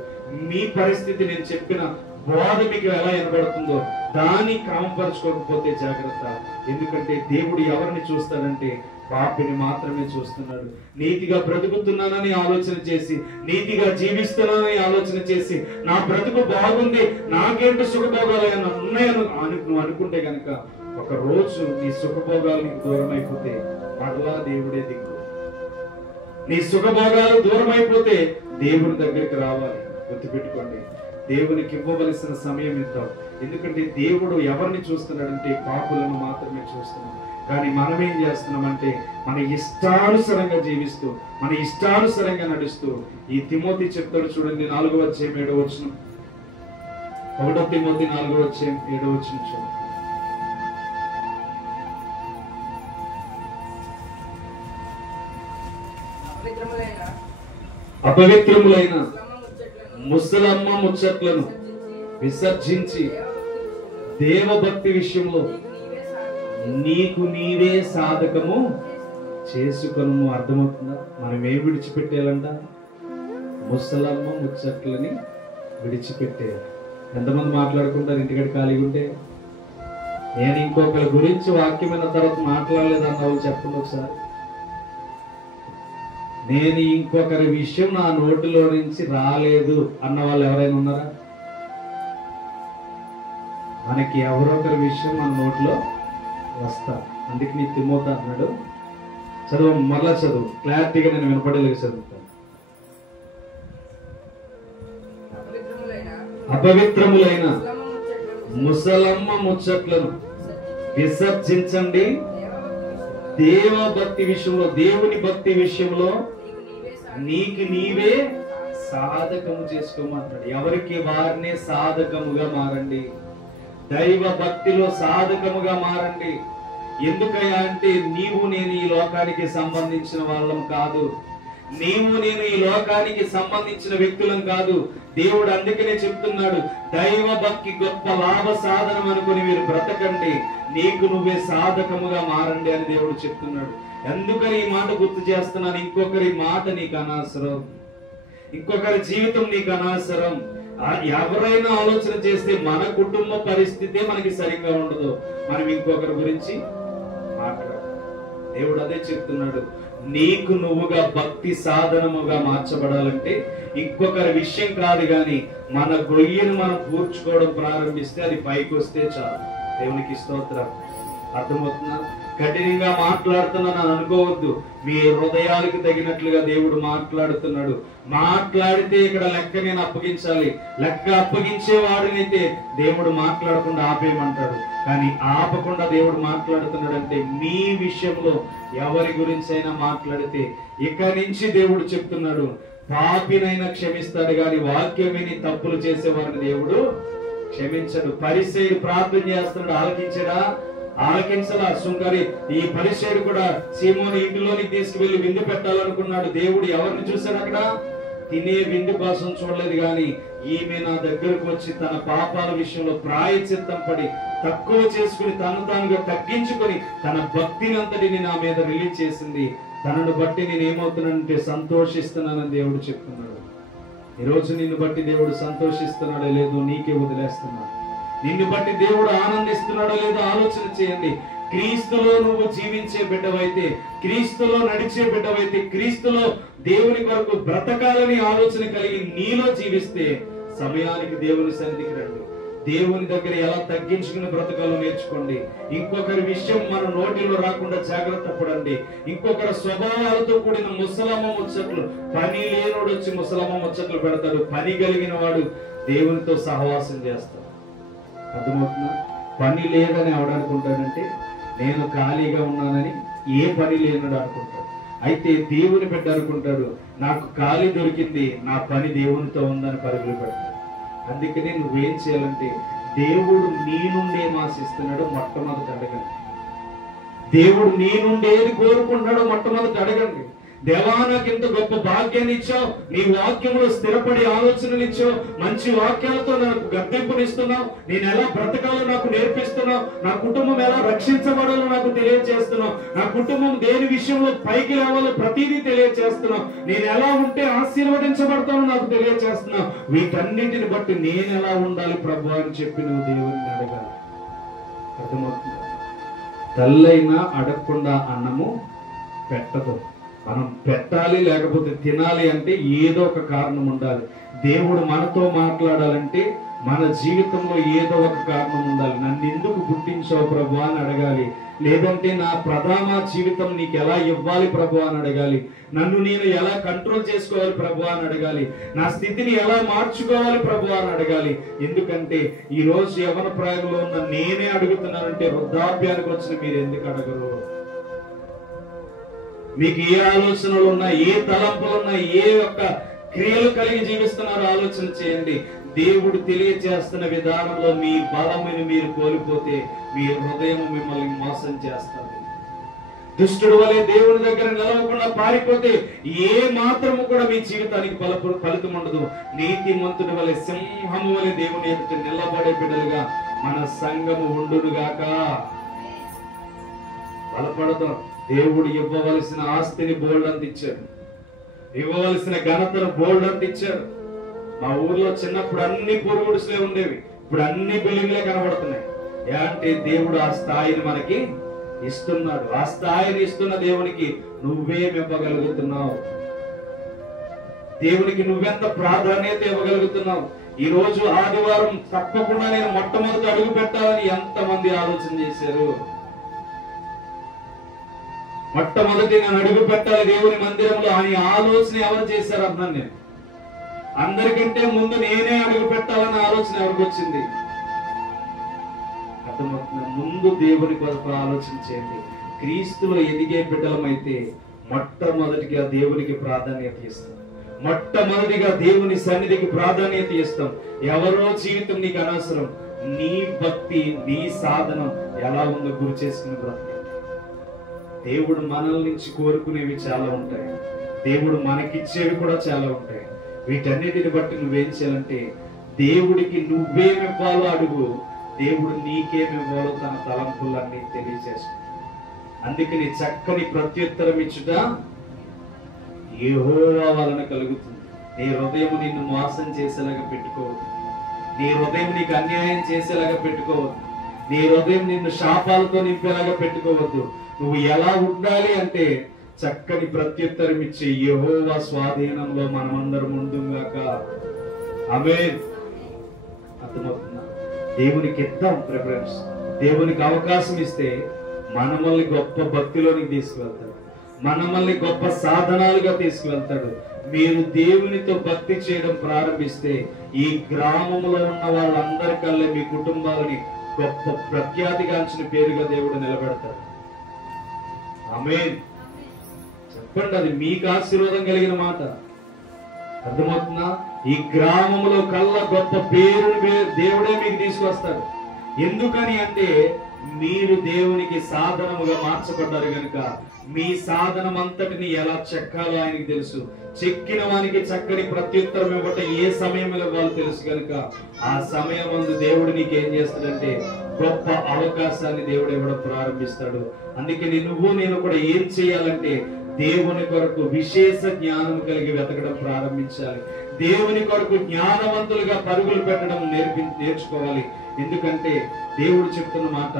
మీ పరిస్థితి నేను చెప్పిన బోధ మీకు ఎలా వినబడుతుందో దాన్ని క్రమపరచుకోకపోతే జాగ్రత్త. ఎందుకంటే దేవుడు ఎవరిని చూస్తాడంటే పాపిని మాత్రమే చూస్తున్నాడు. నీతిగా బ్రతుకుతున్నానని ఆలోచన చేసి, నీతిగా జీవిస్తున్నానని ఆలోచన చేసి, నా బ్రతుకు బాగుంది, నాకేంటి సుఖభోగాలు ఉన్నాయని నువ్వు అనుకుంటే గనక ఒక రోజు నీ సుఖభోగాలు నీకు దూరం అయిపోతే మరలా దేవుడే దిక్కు. నీ సుఖభోగాలు దూరం అయిపోతే దేవుని దగ్గరికి రావాలి. గుర్తుపెట్టుకోండి, దేవునికి ఇవ్వవలసిన సమయం ఇద్దాం. ఎందుకంటే దేవుడు ఎవరిని చూస్తున్నాడంటే పాపులను మాత్రమే చూస్తున్నాడు. కానీ మనం ఏం చేస్తున్నామంటే మన ఇష్టానుసరంగా జీవిస్తూ, మన ఇష్టానుసరంగా నడుస్తూ, ఈ తిమోతి చెప్తాడు చూడండి, 4వ అధ్యాయం 7వ వచనం. 1 తిమోతి 4వ అధ్యాయం 7వ వచనం చూడండి. అపవిత్రములైన ముసలమ్మ ముచ్చట్లను విసర్జించి దేవభక్తి విషయంలో నీకు నీవే సాధకము చేసుకొను. అర్థమవుతుందా? మనం ఏ విడిచిపెట్టేయాలంట? ముసలమ్మ ముచ్చట్లని విడిచిపెట్టేయాలి. ఎంతమంది మాట్లాడుకుంటారు ఇంటికాడ ఖాళీగా ఉంటే? నేను ఇంకొకరి గురించి వాక్యమైన తర్వాత మాట్లాడలేదన్న వాళ్ళు చెప్పండి ఒకసారి. నేను ఇంకొకరి విషయం నా నోటిలో నుంచి రాలేదు అన్న వాళ్ళు ఎవరైనా ఉన్నారా? మనకి ఎవరొకరి విషయం మన నోట్లో వస్తా. అందుకే నీ తిమోతి అన్నాడు, చదువు, మరలా చదువు, క్లారిటీగా నేను వినపడేలాగా చదువుతాను. అపవిత్రములైన ముసలమ్మ ముచ్చట్లను విసర్జించండి. దేవభక్తి విషయంలో, దేవుని భక్తి విషయంలో నీకు నీవే సాధకము చేసుకోమంటాడు. ఎవరికి వారినే సాధకముగా మారండి. దైవ భక్తిలో సాధకముగా మారండి. ఎందుకయ్యా అంటే నీవు నేను ఈ లోకానికి సంబంధించిన వాళ్ళం కాదు. నీవు నేను ఈ లోకానికి సంబంధించిన వ్యక్తులం కాదు. దేవుడు అందుకనే చెప్తున్నాడు, దైవ భక్తి గొప్ప లాభ సాధనం అనుకుని మీరు బ్రతకండి, నీకు నువ్వే సాధకముగా మారండి అని దేవుడు చెప్తున్నాడు. ఎందుకని ఈ మాట గుర్తు చేస్తున్నాను? ఇంకొకరి మాట నీకు అనవసరం, ఇంకొకరి జీవితం నీకు అనవసరం. ఎవరైనా ఆలోచన చేస్తే మన కుటుంబ పరిస్థితే మనకి సరిగ్గా ఉండదు, మనం ఇంకొకరి గురించి మాట్లాడు. దేవుడు అదే చెప్తున్నాడు, నీకు నువ్వుగా భక్తి సాధనముగా మార్చబడాలంటే ఇంకొకరి విషయం కాదు, కానీ మన గొయ్యను మనం పూడ్చుకోవడం ప్రారంభిస్తే అది పైకి వస్తే చాలు. దేవునికి స్తోత్రం. అర్థమవుతుందా? కఠినంగా మాట్లాడుతున్నాను అనుకోవద్దు. మీ హృదయాలకు తగినట్లుగా దేవుడు మాట్లాడుతున్నాడు. మాట్లాడితే ఇక్కడ లెక్క నేను అప్పగించాలి. లెక్క అప్పగించే వాడినైతే దేవుడు మాట్లాడకుండా ఆపేయమంటాడు. కానీ ఆపకుండా దేవుడు మాట్లాడుతున్నాడంటే మీ విషయంలో ఎవరి గురించి అయినా మాట్లాడితే ఇక నుంచి దేవుడు చెప్తున్నాడు, పాపినైనా క్షమిస్తాడు కానీ వాక్యం విని తప్పులు చేసేవారిని దేవుడు క్షమించడు. పరిసయ్యుడు ప్రార్థన చేస్తున్నాడు, ఆలకించడా? ఆలకించలా. సుంకరి ఈ పరిసయ్యుడు కూడా సీమోను ఇంటిలోనికి తీసుకువెళ్లి విందు పెట్టాలనుకున్నాడు. దేవుడు ఎవరిని చూశాడు అక్కడ? తినే విందు కోసం చూడలేదు, కానీ ఈమె నా దగ్గరకు వచ్చి తన పాపాల విషయంలో ప్రాయశ్చిత్తం పడి తక్కువ చేసుకుని తను తానుగా తగ్గించుకొని తన భక్తిని అంతటిని నా మీద రిలీజ్ చేసింది. తనను బట్టి నేను ఏమవుతున్నానంటే సంతోషిస్తున్నానని దేవుడు చెప్తున్నాడు. ఈరోజు నిన్ను బట్టి దేవుడు సంతోషిస్తున్నాడో లేదో నీకే వదిలేస్తున్నాడు. నిన్ను బట్టి దేవుడు ఆనందిస్తున్నాడో లేదో ఆలోచన చేయండి. క్రీస్తులో నువ్వు జీవించే బిడ్డవైతే, క్రీస్తులో నడిచే బిడ్డవైతే, క్రీస్తులో దేవుని కొరకు బ్రతకాలని ఆలోచన కలిగి నీలో జీవిస్తే సమయానికి దేవుని సన్నిధికి రండి. దేవుని దగ్గర ఎలా తగ్గించుకుని బ్రతకాలో నేర్చుకోండి. ఇంకొకరి విషయం మన నోటిలో రాకుండా జాగ్రత్త పడండి. ఇంకొకరి స్వభావాలతో కూడిన ముసలమ్మ ముచ్చట్లు, పని లేనోడు వచ్చి ముసలమ్మ ముచ్చట్లు పెడతాడు. పని కలిగిన వాడు దేవునితో సహవాసం చేస్తాడు. అర్థమవుతుందా? పని లేదని ఎవడనుకుంటాడంటే నేను ఖాళీగా ఉన్నానని ఏ పని లేనడు అనుకుంటాడు. అయితే దేవుని బిడ్డ అనుకుంటాడు నాకు ఖాళీ దొరికింది, నా పని దేవునితో ఉందని పరుగులు పెడతాడు. అందుకనే నువ్వేం చేయాలంటే దేవుడు నీ నుండి ఏం ఆశిస్తున్నాడో మొట్టమొదటి అడగండి. దేవుడు నీ నుండి ఏది కోరుకుంటున్నాడో మొట్టమొదటి అడగండి. దేవా నాకు ఇంత గొప్ప భాగ్యాన్ని ఇచ్చావు, నీ వాక్యంలో స్థిరపడి ఆలోచనలు ఇచ్చావు, మంచి వాక్యాలతో నాకు గద్దెంపునిస్తున్నావు, నేను ఎలా బ్రతకాలో నాకు నేర్పిస్తున్నావు, నా కుటుంబం ఎలా రక్షించబడాలో నాకు తెలియజేస్తున్నావు, నా కుటుంబం దేని విషయంలో పైకి లేవాలో ప్రతిదీ తెలియజేస్తున్నావు, నేను ఎలా ఉంటే ఆశీర్వదించబడతానో నాకు తెలియజేస్తున్నావు. వీటన్నిటిని బట్టి నేను ఎలా ఉండాలి ప్రభు అని చెప్పి నువ్వు దేవుడిని అడగాలి. అర్థమవుతుంది? తల్లైనా అడగకుండా అన్నము పెట్టదు. మనం పెట్టాలి, లేకపోతే తినాలి అంటే ఏదో ఒక కారణం ఉండాలి. దేవుడు మనతో మాట్లాడాలంటే మన జీవితంలో ఏదో ఒక కారణం ఉండాలి. నన్ను ఎందుకు పుట్టించావు ప్రభు అని అడగాలి. లేదంటే నా ప్రధాన జీవితం నీకు ఎలా ఇవ్వాలి ప్రభు అని అడగాలి. నన్ను నేను ఎలా కంట్రోల్ చేసుకోవాలి ప్రభు అని అడగాలి. నా స్థితిని ఎలా మార్చుకోవాలి ప్రభు అని అడగాలి. ఎందుకంటే ఈ రోజు యవ్వన ప్రాయంలో ఉన్న నేనే అడుగుతున్నానంటే వృద్ధాప్యానికి వచ్చిన మీరు ఎందుకు అడగరు? మీకు ఏ ఆలోచనలు ఉన్నా, ఏ తలంపులు ఉన్నా, ఏ యొక్క క్రియలు కలిగి జీవిస్తున్నారో ఆలోచన చేయండి. దేవుడు తెలియజేస్తున్న విధానంలో మీ బలముని మీరు కోల్పోతే మీ హృదయం మిమ్మల్ని మోసం చేస్తుంది. దుష్టుడు వలె దేవుని దగ్గర నిలవకుండా పారిపోతే ఏ మాత్రము కూడా మీ జీవితానికి ఫలితం ఉండదు. నీతిమంతుడి వలె, సింహము వలె దేవుని ఎదుట నిలబడే బిడ్డలుగా మన సంఘము ఉండునుగాక. బలపడదాం. దేవుడు ఇవ్వవలసిన ఆస్తిని బోల్డ్ అంత ఇచ్చాడు, ఇవ్వవలసిన ఘనతను బోల్డ్ అంత ఇచ్చాడు. మా ఊర్లో చిన్నప్పుడు అన్ని పొరుగుడుసులే ఉండేవి, ఇప్పుడు అన్ని బిల్డింగ్లే కనబడుతున్నాయి. అంటే దేవుడు ఆ స్థాయిని మనకి ఇస్తున్నాడు. ఆ స్థాయిని ఇస్తున్న దేవునికి నువ్వేం ఇవ్వగలుగుతున్నావు? దేవునికి నువ్వెంత ప్రాధాన్యత ఇవ్వగలుగుతున్నావు? ఈ రోజు ఆదివారం తప్పకుండా నేను మొట్టమొదటి అడుగు పెట్టాలని ఎంతమంది ఆలోచన చేశారు? మొట్టమొదటి నేను అడుగు పెట్టాలి దేవుని మందిరంలో అని ఆలోచన ఎవరు చేశారు అన్నాను నేను. అందరికంటే ముందు నేనే అడుగు పెట్టాలన్న ఆలోచన ఎవరికి వచ్చింది? అర్థమవుతుంది? ముందు దేవుని కొరకు ఆలోచన చేయండి. క్రీస్తులో ఎదిగే బిడ్డలమైతే మొట్టమొదటిగా దేవునికి ప్రాధాన్యత ఇస్తాం. మొట్టమొదటిగా దేవుని సన్నిధికి ప్రాధాన్యత ఇస్తాం. ఎవరో జీవితం నీకు అనవసరం. నీ భక్తి, నీ సాధనం ఎలా ఉందో గురి చేసుకుని బ్రతకండి. దేవుడు మనల్ నుంచి కోరుకునేవి చాలా ఉంటాయి, దేవుడు మనకిచ్చేవి కూడా చాలా ఉంటాయి. వీటన్నిటిని బట్టి నువ్వేం చేయాలంటే దేవుడికి నువ్వేమివ్వాలో అడుగు, దేవుడు నీకేమివ్వాలో తన తలంపులన్నీ తెలియజేసు. అందుకని చక్కని ప్రత్యుత్తరం ఇచ్చుట యెహోవా వలన కలుగుతుంది. నీ హృదయం నిన్ను మోసం చేసేలాగా పెట్టుకోవద్దు. నీ హృదయం నీకు అన్యాయం చేసేలాగా పెట్టుకోవద్దు. నీ హృదయం నిన్ను శాపాలతో నింపేలాగా పెట్టుకోవద్దు. నువ్వు ఎలా ఉండాలి అంటే చక్కని ప్రత్యుత్తరం ఇచ్చే యెహోవా స్వాధీనంలో మనమందరం ఉండుగాక. ఆమేన్. అర్థమవుతుందా? దేవునికి ఇద్దాం ప్రిఫరెన్స్. దేవునికి అవకాశం ఇస్తే మనమల్ని గొప్ప భక్తిలోనికి తీసుకువెళ్తాడు, మనమల్ని గొప్ప సాధనాలుగా తీసుకువెళ్తాడు. మీరు దేవునితో భక్తి చేయడం ప్రారంభిస్తే ఈ గ్రామంలో ఉన్న వాళ్ళందరికల్లా మీ కుటుంబాలని గొప్ప ప్రఖ్యాతిగాంచిన పేరుగా దేవుడు నిలబెడతాడు. ఆమేన్. చెప్పండి, అది మీకు ఆశీర్వాదం కలిగిన మాట. అర్థమవుతుందా? ఈ గ్రామంలో కల్లా గొప్ప పేరుని దేవుడే మీకు తీసుకొస్తాడు. ఎందుకని అంటే మీరు దేవునికి సాధనముగా మార్చబడ్డారు కనుక మీ సాధనం అంతటిని ఎలా చెక్కాలో ఆయనకి తెలుసు. చెక్కిన వానికి చక్కని ప్రత్యుత్తరం ఇవ్వటం ఏ సమయంలో ఇవ్వాలో తెలుసు కనుక ఆ సమయం ముందు దేవుడు నీకు ఏం చేస్తాడంటే గొప్ప అవకాశాన్ని దేవుడు ఇవ్వడం ప్రారంభిస్తాడు. అందుకని నువ్వు నేను కూడా ఏం చేయాలంటే దేవుని కొరకు విశేష జ్ఞానం కలిగి వెతకడం ప్రారంభించాలి. దేవుని కొరకు జ్ఞానవంతులుగా పరుగులు పెట్టడం నేర్చుకోవాలి. ఎందుకంటే దేవుడు చెప్తున్న మాట,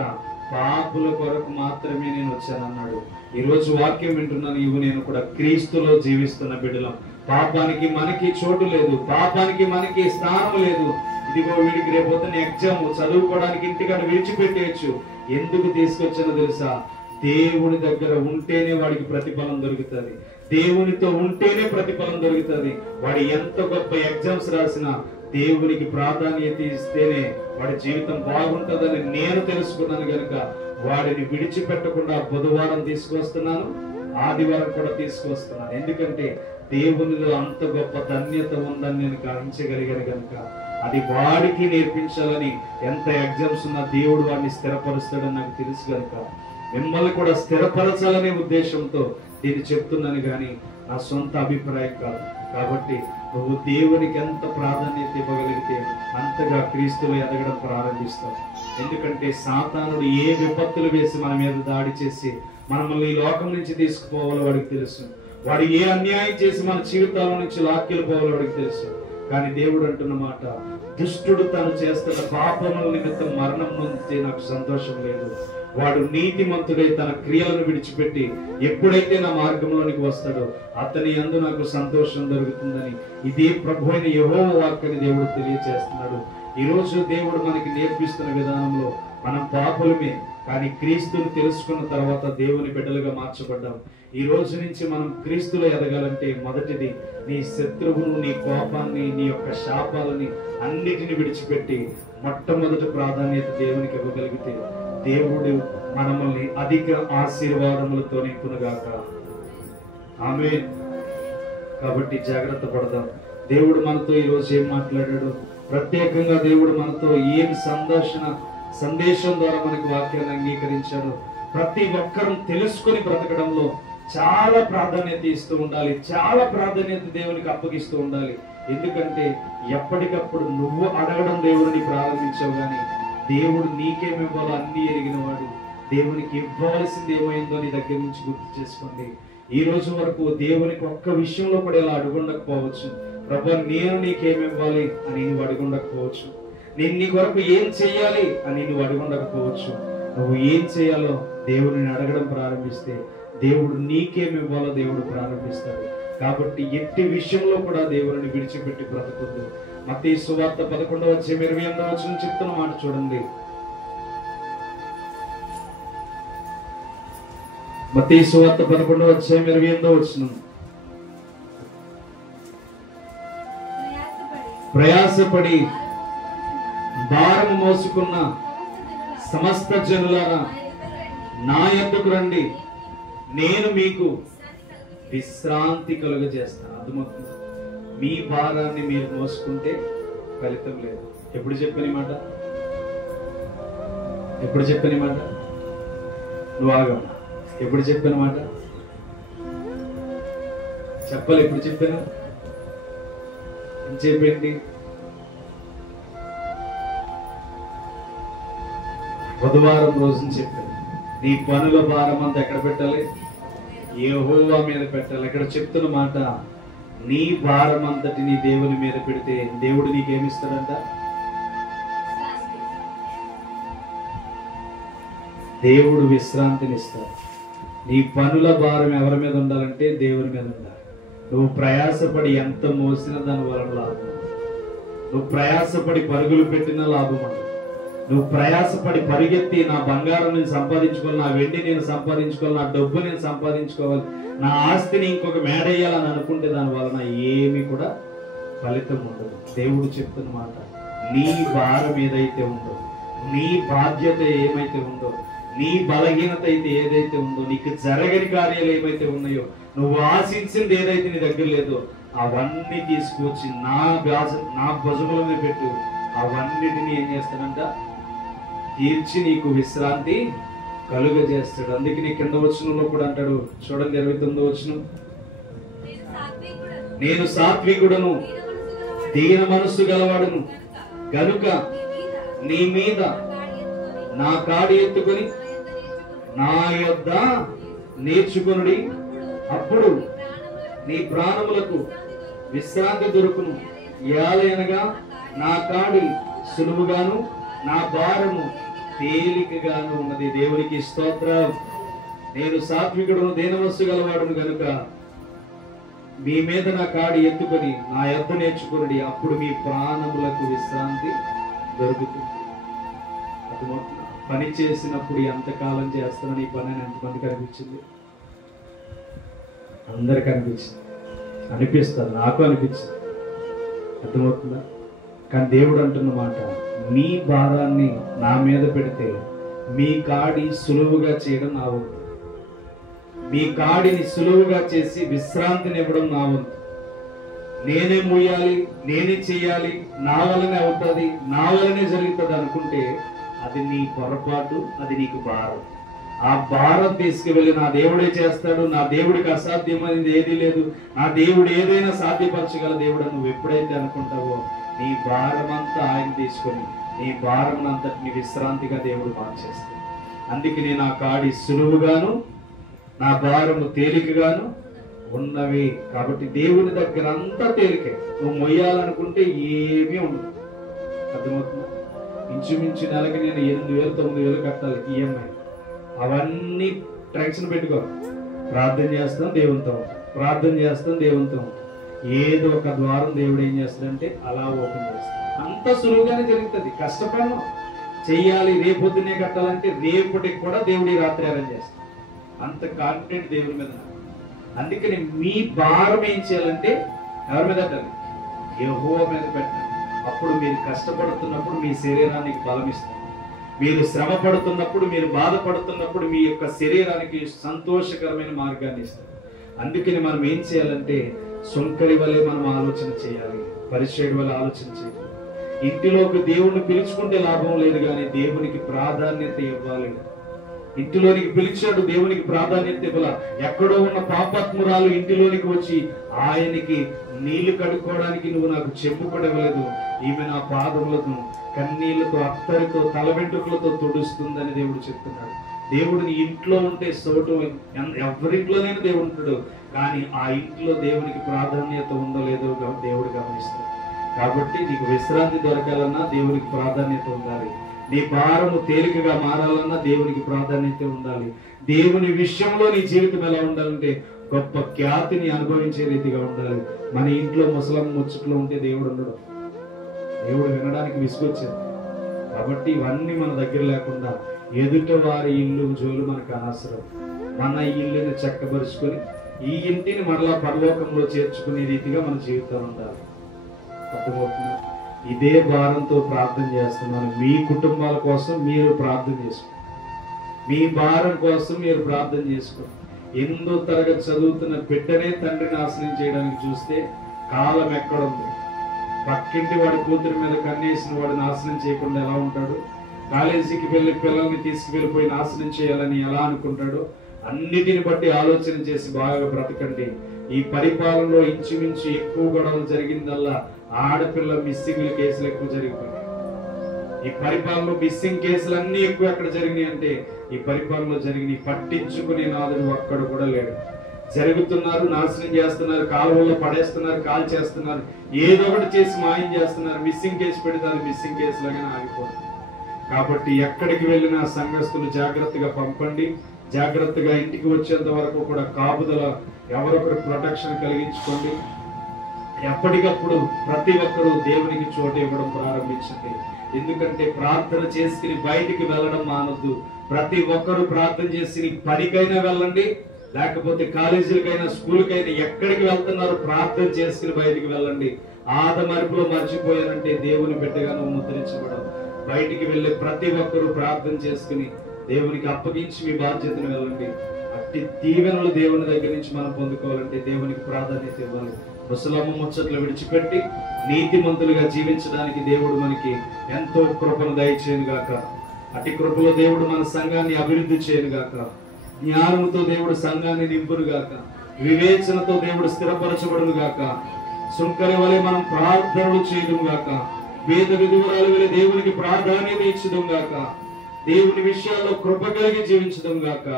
పాపుల కొరకు మాత్రమే నేను వచ్చాను అన్నాడు. ఈరోజు వాక్యం వింటున్న నీవు నేను కూడా క్రీస్తులో జీవిస్తున్న బిడ్డలం. పాపానికి మనకి చోటు లేదు, పాపానికి మనకి స్థానం లేదు. ఇదిగో వీడికి రేపొద్దున ఎగ్జామ్ చదువుకోవడానికి ఇంటికాడ విడిచిపెట్టేయచ్చు. ఎందుకు తీసుకొచ్చానో తెలుసా? దేవుని దగ్గర ఉంటేనే వాడికి ప్రతిఫలం దొరుకుతుంది, దేవునితో ఉంటేనే ప్రతిఫలం దొరుకుతుంది. వాడు ఎంత గొప్ప ఎగ్జామ్స్ రాసినా దేవునికి ప్రాధాన్యత ఇస్తేనే వాడి జీవితం బాగుంటుందని నేను తెలుసుకున్నాను కనుక వాడిని విడిచిపెట్టకుండా బుధవారం తీసుకొస్తున్నాను, ఆదివారం కూడా తీసుకొస్తున్నాను. ఎందుకంటే దేవునిలో అంత గొప్ప ధన్యత ఉందని నేను గ్రహించగలిగాను కనుక అది వాడికి నేర్పించాలని. ఎంత ఎగ్జామ్స్ ఉన్నా దేవుడు వాడిని స్థిరపరుస్తాడని నాకు తెలుసు కనుక మిమ్మల్ని కూడా స్థిరపరచాలనే ఉద్దేశంతో దీన్ని చెప్తున్నాను, కానీ నా సొంత అభిప్రాయం కాదు. కాబట్టి నువ్వు దేవునికి ఎంత ప్రాధాన్యత ఇవ్వగలిగితే అంతగా క్రీస్తులో ఎదగడం ప్రారంభిస్తావు. ఎందుకంటే సాతానుడు ఏ విపత్తులు వేసి మన మీద దాడి చేసి మనల్ని ఈ లోకం నుంచి తీసుకుపోవాలో వాడికి తెలుసు. వాడు ఏ అన్యాయం చేసి మన జీవితాల నుంచి లాక్కెళ్ళిపోవాలో వాడికి తెలుసు. కానీ దేవుడు అంటున్న మాట, దుష్టుడు తను చేస్తున్న పాపముల నిమిత్తం మరణం నుండి నాకు సంతోషం లేదు. వాడు నీతిమంతుడై తన క్రియలను విడిచిపెట్టి ఎప్పుడైతే నా మార్గంలోనికి వస్తాడో అతని యందు నాకు సంతోషం దొరుకుతుందని ఇదే ప్రభు అయిన యెహోవా వాక్యాన్ని దేవుడు తెలియజేస్తున్నాడు. ఈ రోజు దేవుడు మనకి నేర్పిస్తున్న విధానంలో మనం పాపులమే, కానీ క్రీస్తుని తెలుసుకున్న తర్వాత దేవుని బిడ్డలుగా మార్చబడ్డాం. ఈ రోజు నుంచి మనం క్రీస్తులో ఎదగాలంటే మొదటిది నీ శత్రువును, నీ కోపాన్ని, నీ యొక్క శాపాలని అన్నిటిని విడిచిపెట్టి మొట్టమొదటి ప్రాధాన్యత దేవునికి ఇవ్వగలిగితే దేవుడు మనల్ని అధిక ఆశీర్వాదములతో నింపునుగాక. ఆమేన్. కాబట్టి జాగ్రత్త పడదాం. దేవుడు మనతో ఈ రోజు ఏం మాట్లాడాడు? ప్రత్యేకంగా దేవుడు మనతో ఏం సందేశం ద్వారా మనకి వాక్యాన్ని అంగీకరించాడు? ప్రతి ఒక్కరూ తెలుసుకొని బ్రతకడంలో చాలా ప్రాధాన్యత ఇస్తూ ఉండాలి, చాలా ప్రాధాన్యత దేవునికి అప్పగిస్తూ ఉండాలి. ఎందుకంటే ఎప్పటికప్పుడు నువ్వు అడగడం దేవుడిని ప్రారంభించావు, కానీ దేవుడు నీకేమివ్వాలో అన్ని ఎరిగిన వాడు. దేవునికి ఇవ్వవలసింది ఏమైందో నీ దగ్గర నుంచి గుర్తు చేసుకోండి. ఈ రోజు వరకు దేవునికి ఒక్క విషయంలో కూడా ఇలా అడుగుండకపోవచ్చు. ప్రభు నేను నీకేమివ్వాలి అని నువ్వు అడుగుండకపోవచ్చు. నేను నీ కొరకు ఏం చెయ్యాలి అని నువ్వు అడుగుండకపోవచ్చు. నువ్వు ఏం చేయాలో దేవుడిని అడగడం ప్రారంభిస్తే దేవుడు నీకేమివ్వాలో దేవుడు ప్రారంభిస్తాడు. కాబట్టి ఎట్టి విషయంలో కూడా దేవుడిని విడిచిపెట్టి బ్రతకొద్దు. మత్తయి సువార్త 11:28 చెప్తున్న మాట చూడండి. మత్తయి సువార్త 11:28 ప్రయాసపడి భారము మోసుకున్న సమస్త జనులారా నా యొద్దకు రండి, నేను మీకు విశ్రాంతి కలుగజేస్తాను. అర్థమవుతుంది? మీ భారాన్ని మీరు మోసుకుంటే ఫలితం లేదు. ఎప్పుడు చెప్పని మాట? ఎప్పుడు చెప్పని మాట? నువ్వు ఆగా. ఎప్పుడు చెప్పిన మాట చెప్పాలి. ఎప్పుడు చెప్పాను? చెప్పండి. బుధవారం రోజున చెప్పాను. నీ పనుల భారం అంతా ఎక్కడ పెట్టాలి? యెహోవా మీద పెట్టాలి. ఇక్కడ చెప్తున్న మాట, నీ భారం అంతటి నీ దేవుని మీద పెడితే దేవుడు నీకేమిస్తాడంట? దేవుడు విశ్రాంతిని ఇస్తాడు. నీ పనుల భారం ఎవరి మీద ఉండాలంటే దేవుని మీద ఉండాలి. నువ్వు ప్రయాసపడి ఎంత మోసినా దాని వలన లాభం. నువ్వు ప్రయాసపడి పరుగులు పెట్టిన లాభం ఉండదు. నువ్వు ప్రయాసపడి పరిగెత్తి నా బంగారం నేను సంపాదించుకోవాలి, నా వెండి నేను సంపాదించుకోవాలి, నా డబ్బు నేను సంపాదించుకోవాలి, నా ఆస్తిని ఇంకొక మేడేయాలని అనుకుంటే దాని వలన ఏమీ కూడా ఫలితం ఉండదు. దేవుడు చెప్తున్న మాట, నీ భారం ఏదైతే ఉందో, నీ బాధ్యత ఏమైతే ఉందో, నీ బలహీనత అయితే ఏదైతే ఉందో, నీకు జరగని కార్యాలు ఏమైతే ఉన్నాయో, నువ్వు ఆశించింది ఏదైతే నీ దగ్గర లేదో అవన్నీ తీసుకొచ్చి నా భుజముల మీద పెట్టు. అవన్నిటిని ఏం చేస్తాడంట? తీర్చి నీకు విశ్రాంతి కలుగజేస్తాడు. అందుకే నీ కింద వచనంలో కూడా అంటాడు చూడండి, 29వ నేను సాత్వికుడను, దీన మనస్సు గలవాడును గనుక నీ మీద నా కాడి ఎత్తుకొని నా యొద్ద నేర్చుకొనుడి, అప్పుడు నీ ప్రాణములకు విశ్రాంతి దొరుకును. ఏలయనగా నా కాడి సులువుగాను నా భారము తేలికగాను ఉన్నది. దేవునికి స్తోత్రం. నేను సాత్వికుడును దీనమనస్సు గలవాడును గనుక మీ మీద నా కాడి ఎత్తుకొని నా యొద్ద నేర్చుకుని, అప్పుడు మీ ప్రాణములకు విశ్రాంతి దొరుకుతుంది. అర్థమవుతుందా? పని చేసినప్పుడు ఎంతకాలం చేస్తానని ఈ పని అని ఎంతమందికి అనిపించింది? అందరికి అనిపించింది, అనిపిస్తుంది, నాకు అనిపించింది. అర్థమవుతుందా? కానీ దేవుడు అంటున్న మాట, మీ భారాన్ని నా మీద పెడితే మీ కాడి సులువుగా చేయడం నా వంతు. మీ కాడిని సులువుగా చేసి విశ్రాంతిని ఇవ్వడం నా వంతు. నేనే మోయాలి, నేనే చేయాలి, నా వల్లనే అవుతుంది, నా వల్లనే జరుగుతుంది అనుకుంటే అది నీ పొరపాటు, అది నీకు భారం. ఆ భారం తీసుకువెళ్ళి నా దేవుడే చేస్తాడు, నా దేవుడికి అసాధ్యమైనది ఏదీ లేదు, నా దేవుడు ఏదైనా సాధ్యపరచగల దేవుడు నువ్వు ఎప్పుడైతే అనుకుంటావో, నీ భారం అంతా ఆయన తీసుకొని నీ భారం అంతటిని విశ్రాంతిగా దేవుడు మార్చేస్తాడు. అందుకే నేను ఆ కాడి సులువుగాను నా భారము తేలికగాను ఉన్నవి. కాబట్టి దేవుని దగ్గర అంతా తేలికే. నువ్వు మొయ్యాలనుకుంటే ఏమీ ఉండదు. అర్థమవుతుందా? ఇంచుమించు నెలకి నేను 8,000 9,000 కట్టాలి ఈఎంఐ. అవన్నీ టెన్షన్ పెట్టుకో. ప్రార్థన చేస్తాం, దేవునితో ఉంటాం, ప్రార్థన చేస్తాం, దేవునితో ఉంటాం. ఏదో ఒక ద్వారం దేవుడు ఏం చేస్తాడంటే అలా ఓపెన్ చేస్తాడు. అంత సులువుగానే జరుగుతుంది. కష్టపడను చెయ్యాలి, రేపొద్దునే కట్టాలంటే రేపటికి కూడా దేవుడి రాత్రి అరేంజ్ చేస్తాడు. అంత కాన్ఫిడెంట్ దేవుడి మీద. అందుకని మీ భారం ఏం చేయాలంటే ఎవరి మీద పెట్టాలి? యెహోవా మీద పెట్టండి. అప్పుడు మీరు కష్టపడుతున్నప్పుడు మీ శరీరానికి బలం ఇస్తారు. మీరు శ్రమ పడుతున్నప్పుడు, మీరు బాధపడుతున్నప్పుడు మీ యొక్క శరీరానికి సంతోషకరమైన మార్గాన్ని ఇస్తారు. అందుకని మనం ఏం చేయాలంటే సుంకరి వలె మనం ఆలోచన చేయాలి, పరిచయుడి వలె ఆలోచన చేయాలి. ఇంటిలోకి దేవుణ్ణి పిలుచుకుంటే లాభం లేదు, కానీ దేవునికి ప్రాధాన్యత ఇవ్వాలి. ఇంటిలోనికి పిలిచాడు, దేవునికి ప్రాధాన్యత ఇవ్వాల. ఎక్కడో ఉన్న పాపాత్మురాలు ఇంటిలోనికి వచ్చి ఆయనకి నీళ్లు కడుక్కోవడానికి నువ్వు నాకు చెంబు కూడా ఇవ్వలేదు, ఈమె నా పాదములను కన్నీళ్లతో అత్తరితో తల వెంట్రుకలతో తుడుస్తుందని దేవుడు చెప్తున్నాడు. దేవుడు నీ ఇంట్లో ఉంటే సోటం ఎవరింట్లోనైనా దేవుడు ఉంటాడు, కానీ ఆ ఇంట్లో దేవునికి ప్రాధాన్యత ఉందో లేదో దేవుడు గమనిస్తాడు. కాబట్టి నీకు విశ్రాంతి దొరకాలన్నా దేవునికి ప్రాధాన్యత ఉండాలి. నీ భారము తేలికగా మారాలన్నా దేవునికి ప్రాధాన్యత ఉండాలి. దేవుని విషయంలో నీ జీవితం ఎలా ఉండాలంటే గొప్ప ఖ్యాతిని అనుభవించే రీతిగా ఉండాలి. మన ఇంట్లో ముసలమ్మ ముచ్చుట్లో ఉంటే దేవుడు ఉండడు, దేవుడు వినడానికి విసుగొచ్చేది. కాబట్టి ఇవన్నీ మన దగ్గర లేకుండా ఎదుట వారి ఇల్లు జోలు మనకు అనవసరం. మన ఇల్లుని చక్కబరుచుకొని ఈ ఇంటిని మరలా పరలోకంలో చేర్చుకునే రీతిగా మన జీవితం ఉండాలి. అర్థమవుతుంది? ఇదే భారంతో ప్రార్థన చేస్తున్నాను. మీ కుటుంబాల కోసం మీరు ప్రార్థన చేసుకోండి, మీ భారం కోసం మీరు ప్రార్థన చేసుకోండి. 8వ తరగతి చదువుతున్న బిడ్డనే తండ్రి నాశనం చేయడానికి చూస్తే కాలం ఎక్కడుంది? పక్కింటి వాడి కూతురి మీద కన్నేసిన వాడు నాశనం చేయకుండా ఎలా ఉంటాడు? కాలేజీకి వెళ్ళి పిల్లల్ని తీసుకువెళ్ళిపోయి నాశనం చేయాలని ఎలా అనుకుంటాడో అన్నిటిని బట్టి ఆలోచన చేసి బాగా బ్రతకండి. ఈ పరిపాలనలో ఇంచుమించు ఎక్కువ గొడవలు జరిగిందల్లా ఆడపిల్ల మిస్సింగ్ కేసులు ఎక్కువ జరిగిపోయాయి. ఈ పరిపాలనలో మిస్సింగ్ కేసులు అన్ని ఎక్కువ ఎక్కడ జరిగినాయి అంటే ఈ పరిపాలనలో జరిగినాయి. పట్టించుకునే నాదుడు ఒక్కడు కూడా లేడు. జరుగుతున్నారు, నాశనం చేస్తున్నారు, కాలువల్లో పడేస్తున్నారు, కాల్ చేస్తున్నారు, ఏదో ఒకటి చేసి మాయం చేస్తున్నారు. మిస్సింగ్ కేసు పెడతారు, మిస్సింగ్ కేసులాగానే ఆగిపోతుంది. కాబట్టి ఎక్కడికి వెళ్ళినా సంఘస్థులు జాగ్రత్తగా పంపండి. జాగ్రత్తగా ఇంటికి వచ్చేంత వరకు కూడా కాపుదల, ఎవరొకరు ప్రొటెక్షన్ కలిగించుకోండి. ఎప్పటికప్పుడు ప్రతి ఒక్కరూ దేవునికి చోటు ఇవ్వడం ప్రారంభించండి. ఎందుకంటే ప్రార్థన చేసుకుని బయటికి వెళ్ళడం మానొద్దు. ప్రతి ఒక్కరూ ప్రార్థన చేసి పనికైనా వెళ్ళండి, లేకపోతే కాలేజీలకైనా స్కూల్కైనా ఎక్కడికి వెళ్తున్నారు ప్రార్థన చేసుకుని బయటికి వెళ్ళండి. ఆదమరుపులో మర్చిపోయారంటే దేవుని బిడ్డగా నువ్వు ముద్రించబడవు. బయటికి వెళ్ళే ప్రతి ఒక్కరూ ప్రార్థన చేసుకుని దేవునికి అప్పగించి మీ బాధ్యతను వెళ్ళండి. అట్టి దీవెనలు దేవుని దగ్గర నుంచి మనం పొందుకోవాలంటే దేవునికి ప్రాధాన్యత ఇవ్వాలి. ముసలమ్మ ముచ్చట్లు విడిచిపెట్టి నీతిమంతులుగా జీవించడానికి దేవుడు మనకి ఎంతో కృపను దయచేయను గాక. అట్టి కృపలో దేవుడు మన సంఘాన్ని అభివృద్ధి చేయను గాక. జ్ఞానముతో దేవుడు సంఘాన్ని నింపును గాక. వివేచనతో దేవుడు స్థిరపరచబడును గాక. సుంకరి వలె మనం ప్రార్థనలు చేయడం గాక. వేద విధురాల వలె దేవునికి ప్రాధాన్యత ఇచ్చడం గాక. దేవుని విషయాల్లో కృప కలిగి జీవించడం గాక.